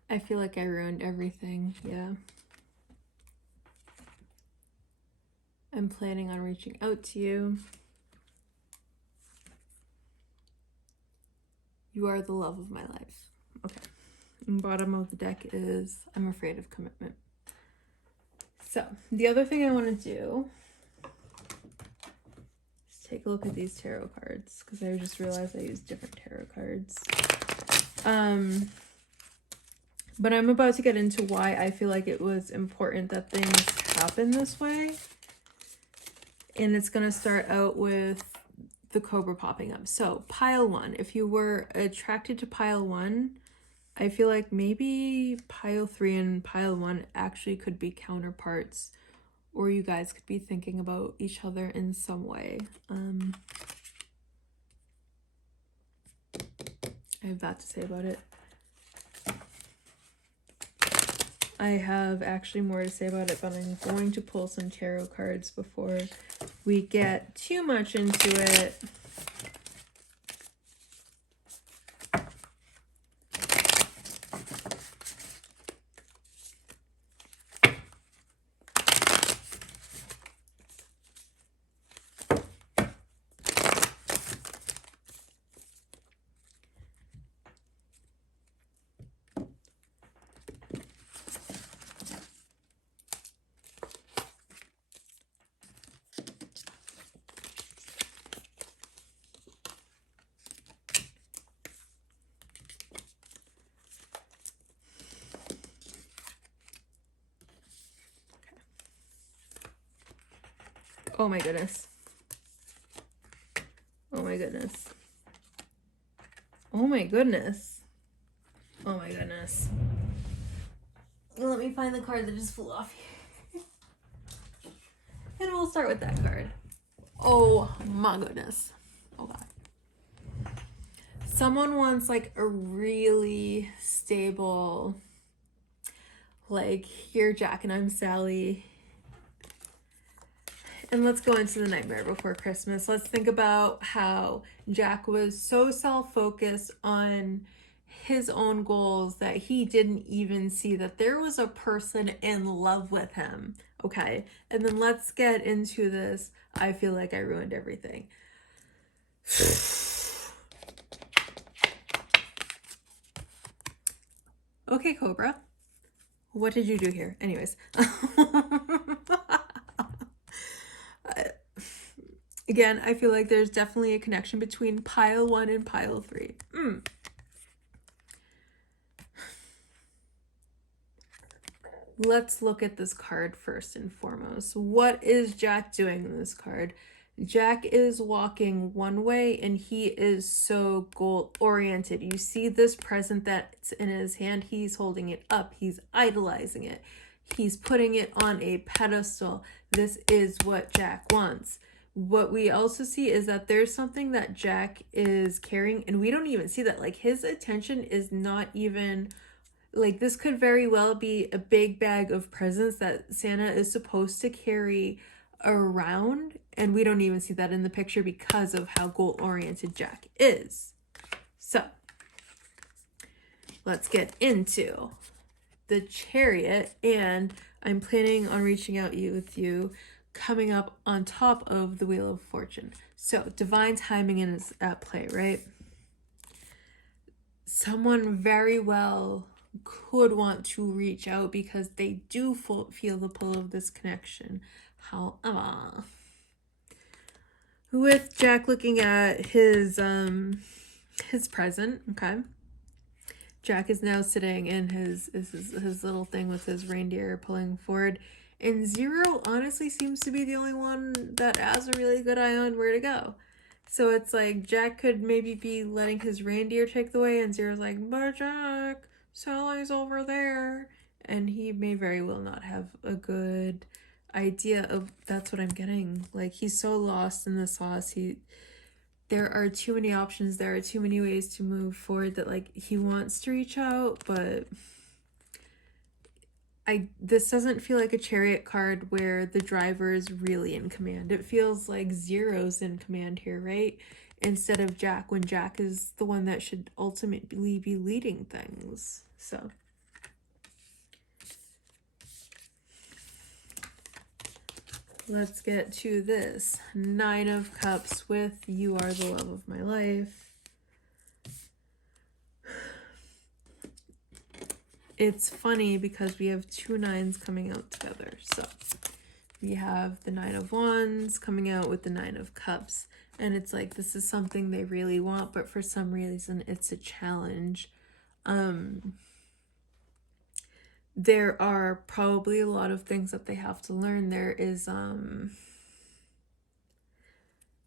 I feel like I ruined everything. Yeah. I'm planning on reaching out to you. You are the love of my life. Okay. And bottom of the deck is I'm afraid of commitment. So the other thing I want to do is take a look at these tarot cards, because I just realized I used different tarot cards. But I'm about to get into why I feel like it was important that things happen this way. And it's going to start out with the Cobra popping up. So pile 1, if you were attracted to pile 1, I feel like maybe pile 3 and pile 1 actually could be counterparts, or you guys could be thinking about each other in some way. I have that to say about it. I have actually more to say about it, but I'm going to pull some tarot cards before we get too much into it. Oh my goodness. Oh my goodness. Oh my goodness. Oh my goodness. Let me find the card that just flew off here. And we'll start with that card. Oh my goodness. Oh god. Someone wants like a really stable, like, here Jack and I'm Sally. And let's go into the Nightmare Before Christmas. Let's think about how Jack was so self-focused on his own goals that he didn't even see that there was a person in love with him. Okay, and then let's get into this. I feel like I ruined everything. Okay, Cobra. What did you do here? Anyways. Again, I feel like there's definitely a connection between pile 1 and pile 3. Let's look at this card first and foremost. What is Jack doing in this card? Jack is walking one way and he is so goal oriented. You see this present that's in his hand. He's holding it up. He's idolizing it. He's putting it on a pedestal. This is what Jack wants. What we also see is that there's something that Jack is carrying, and we don't even see that. Like, his attention is not even Like, this could very well be a big bag of presents that Santa is supposed to carry around, and we don't even see that in the picture because of how goal-oriented Jack is. So, let's get into the Chariot, and I'm planning on reaching out with you coming up on top of the Wheel of Fortune. So, divine timing is at play, right? Someone very well could want to reach out because they do feel the pull of this connection. However, with Jack looking at his present, okay, Jack is now sitting in his little thing with his reindeer pulling forward, and Zero honestly seems to be the only one that has a really good eye on where to go. So it's like Jack could maybe be letting his reindeer take the way, and Zero's like, but Jack, Sally's over there. And he may very well not have a good idea of, that's what I'm getting. Like, he's so lost in the sauce. There are too many options, there are too many ways to move forward that, like, he wants to reach out, but this doesn't feel like a Chariot card where the driver is really in command. It feels like Zero's in command here, right? Instead of Jack, when Jack is the one that should ultimately be leading things. So let's get to this. 9 of Cups with You Are the Love of My Life. It's funny because we have 2 9s coming out together. So we have the 9 of Wands coming out with the 9 of Cups. And it's like, this is something they really want, but for some reason it's a challenge. There are probably a lot of things that they have to learn. There is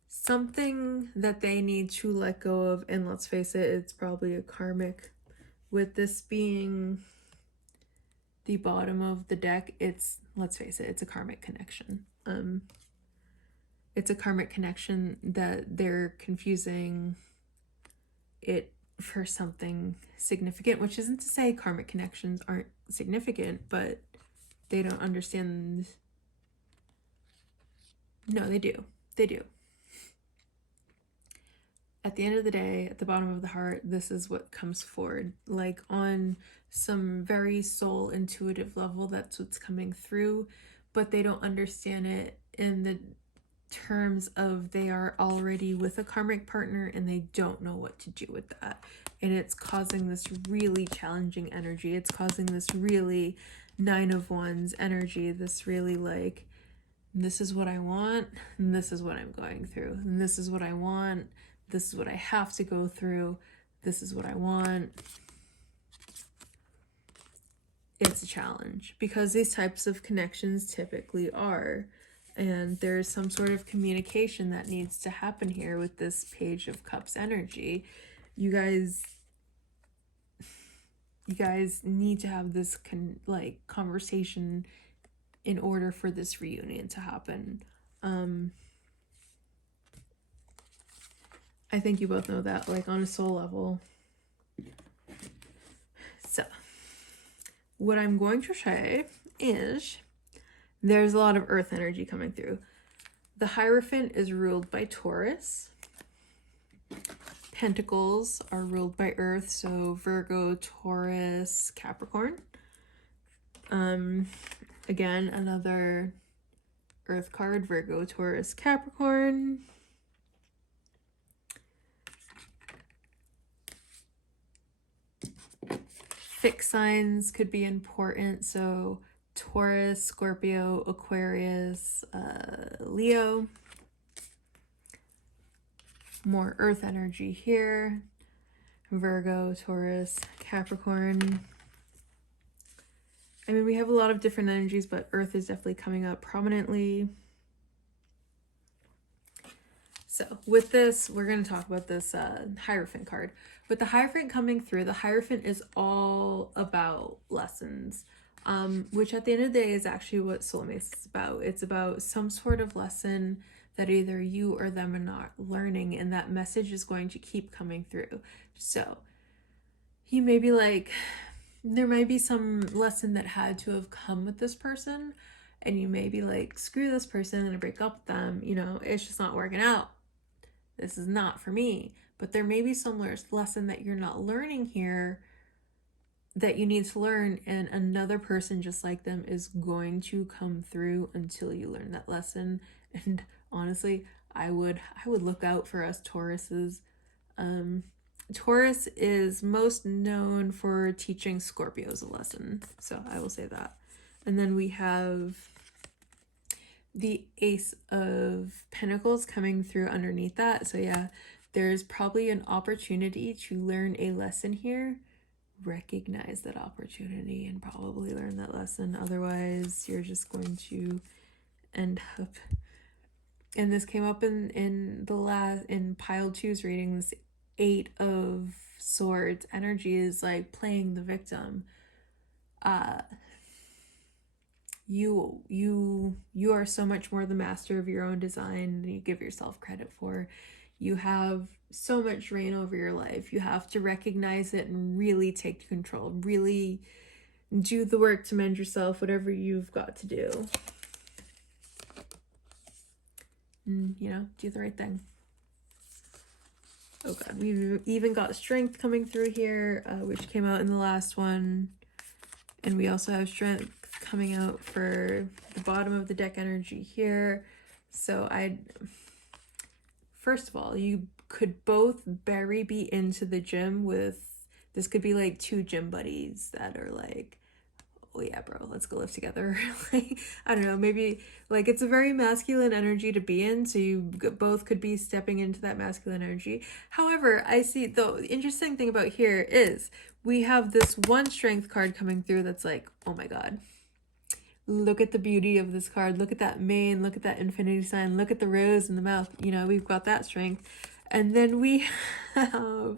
something that they need to let go of, and let's face it, it's probably a karmic. With this being the bottom of the deck, let's face it, it's a karmic connection. It's a karmic connection that they're confusing it for something significant, which isn't to say karmic connections aren't significant, but they don't understand. No, they do. They do. At the end of the day, at the bottom of the heart, this is what comes forward. Like, on some very soul intuitive level, that's what's coming through, but they don't understand it in the terms of they are already with a karmic partner and they don't know what to do with that. And it's causing this really challenging energy. It's causing this really 9 of Wands energy, this really like, this is what I want, and this is what I'm going through, and this is what I want, this is what I have to go through, this is what I want. It's a challenge because these types of connections typically are, and there's some sort of communication that needs to happen here with this Page of Cups energy. You guys need to have this conversation in order for this reunion to happen. I think you both know that, like, on a soul level. So what I'm going to say is there's a lot of earth energy coming through. The Hierophant is ruled by Taurus. Pentacles are ruled by earth, so Virgo, Taurus, Capricorn. Again, another earth card, Virgo, Taurus, Capricorn. Fixed signs could be important, so Taurus, Scorpio, Aquarius, Leo. More earth energy here. Virgo, Taurus, Capricorn. I mean, we have a lot of different energies, but earth is definitely coming up prominently. So with this, we're going to talk about this Hierophant card. With the Hierophant coming through, the Hierophant is all about lessons, which at the end of the day is actually what soulmates is about. It's about some sort of lesson that either you or them are not learning, and that message is going to keep coming through. So you may be like, there might be some lesson that had to have come with this person, and you may be like, screw this person and I break up with them, you know, it's just not working out. This is not for me. But there may be some lesson that you're not learning here that you need to learn, and another person just like them is going to come through until you learn that lesson. And honestly, I would look out for us Tauruses. Taurus is most known for teaching Scorpios a lesson, so I will say that. And then we have the Ace of Pentacles coming through underneath that. So yeah, there's probably an opportunity to learn a lesson here. Recognize that opportunity and probably learn that lesson. Otherwise, you're just going to end up. And this came up in pile 2's reading. This 8 of Swords energy is like playing the victim. You are so much more the master of your own design than you give yourself credit for. You have so much reign over your life. You have to recognize it and really take control. Really do the work to mend yourself, whatever you've got to do. And, you know, do the right thing. Oh god, we've even got strength coming through here, which came out in the last one. And we also have strength coming out for the bottom of the deck energy here. So first of all, you could both very be into the gym with, this could be like 2 gym buddies that are like, oh yeah, bro, let's go lift together. Like, I don't know, maybe like it's a very masculine energy to be in, so you both could be stepping into that masculine energy. However, I see the interesting thing about here is we have this one strength card coming through that's like, oh my god, look at the beauty of this card. Look at that mane. Look at that infinity sign. Look at the rose in the mouth. You know, we've got that strength. And then we have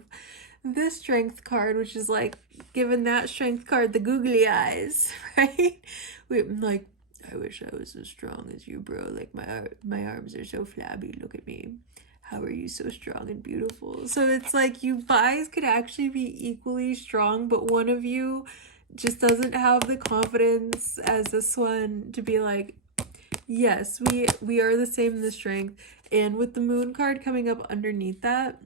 this strength card, which is like giving that strength card the googly eyes, right? We're like, I wish I was as strong as you, bro. Like my arms are so flabby. Look at me. How are you so strong and beautiful? So it's like you guys could actually be equally strong, but one of you just doesn't have the confidence as this one to be like, yes, we are the same in the strength. And with the moon card coming up underneath that,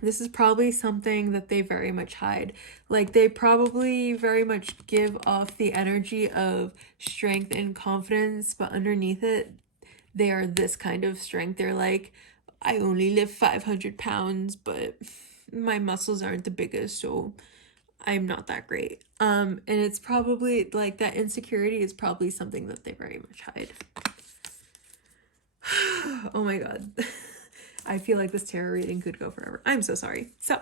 this is probably something that they very much hide. Like, they probably very much give off the energy of strength and confidence, but underneath it, they are this kind of strength. They're like, I only lift 500 pounds, but my muscles aren't the biggest, so I'm not that great. And it's probably like that insecurity is probably something that they very much hide. Oh my god. I feel like this tarot reading could go forever. I'm so sorry. So,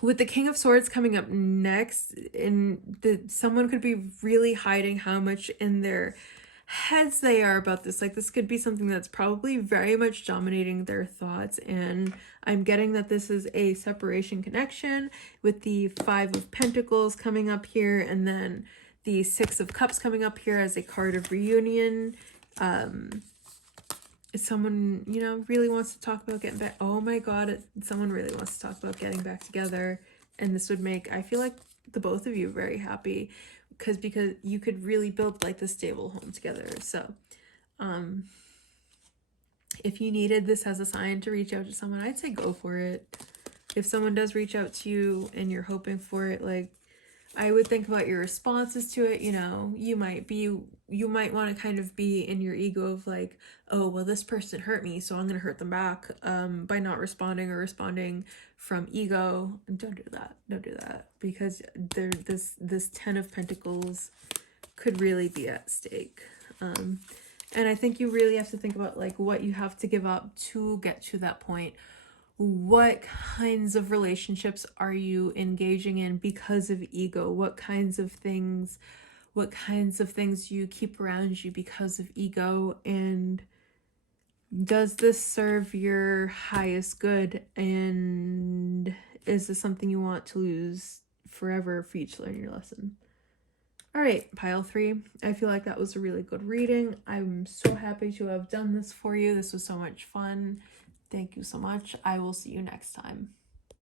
with the King of Swords coming up next, someone could be really hiding how much in their heads they are about this. Like, this could be something that's probably very much dominating their thoughts, and I'm getting that this is a separation connection with the 5 of Pentacles coming up here, and then the 6 of Cups coming up here as a card of reunion. Someone, you know, really wants to talk about getting back. Oh my god, someone really wants to talk about getting back together, and this would make, I feel like, the both of you very happy, because you could really build like the stable home together. So if you needed this as a sign to reach out to someone, I'd say go for it. If someone does reach out to you and you're hoping for it, like, I would think about your responses to it. You know, you might want to kind of be in your ego of like, oh, well, this person hurt me, so I'm going to hurt them back by not responding, or responding from ego. Don't do that. Don't do that, because this 10 of Pentacles could really be at stake. And I think you really have to think about like what you have to give up to get to that point. What kinds of relationships are you engaging in because of ego? What kinds of things you keep around you because of ego? And does this serve your highest good? And is this something you want to lose forever for you to learn your lesson? All right, pile 3. I feel like that was a really good reading. I'm so happy to have done this for you. This was so much fun. Thank you so much. I will see you next time.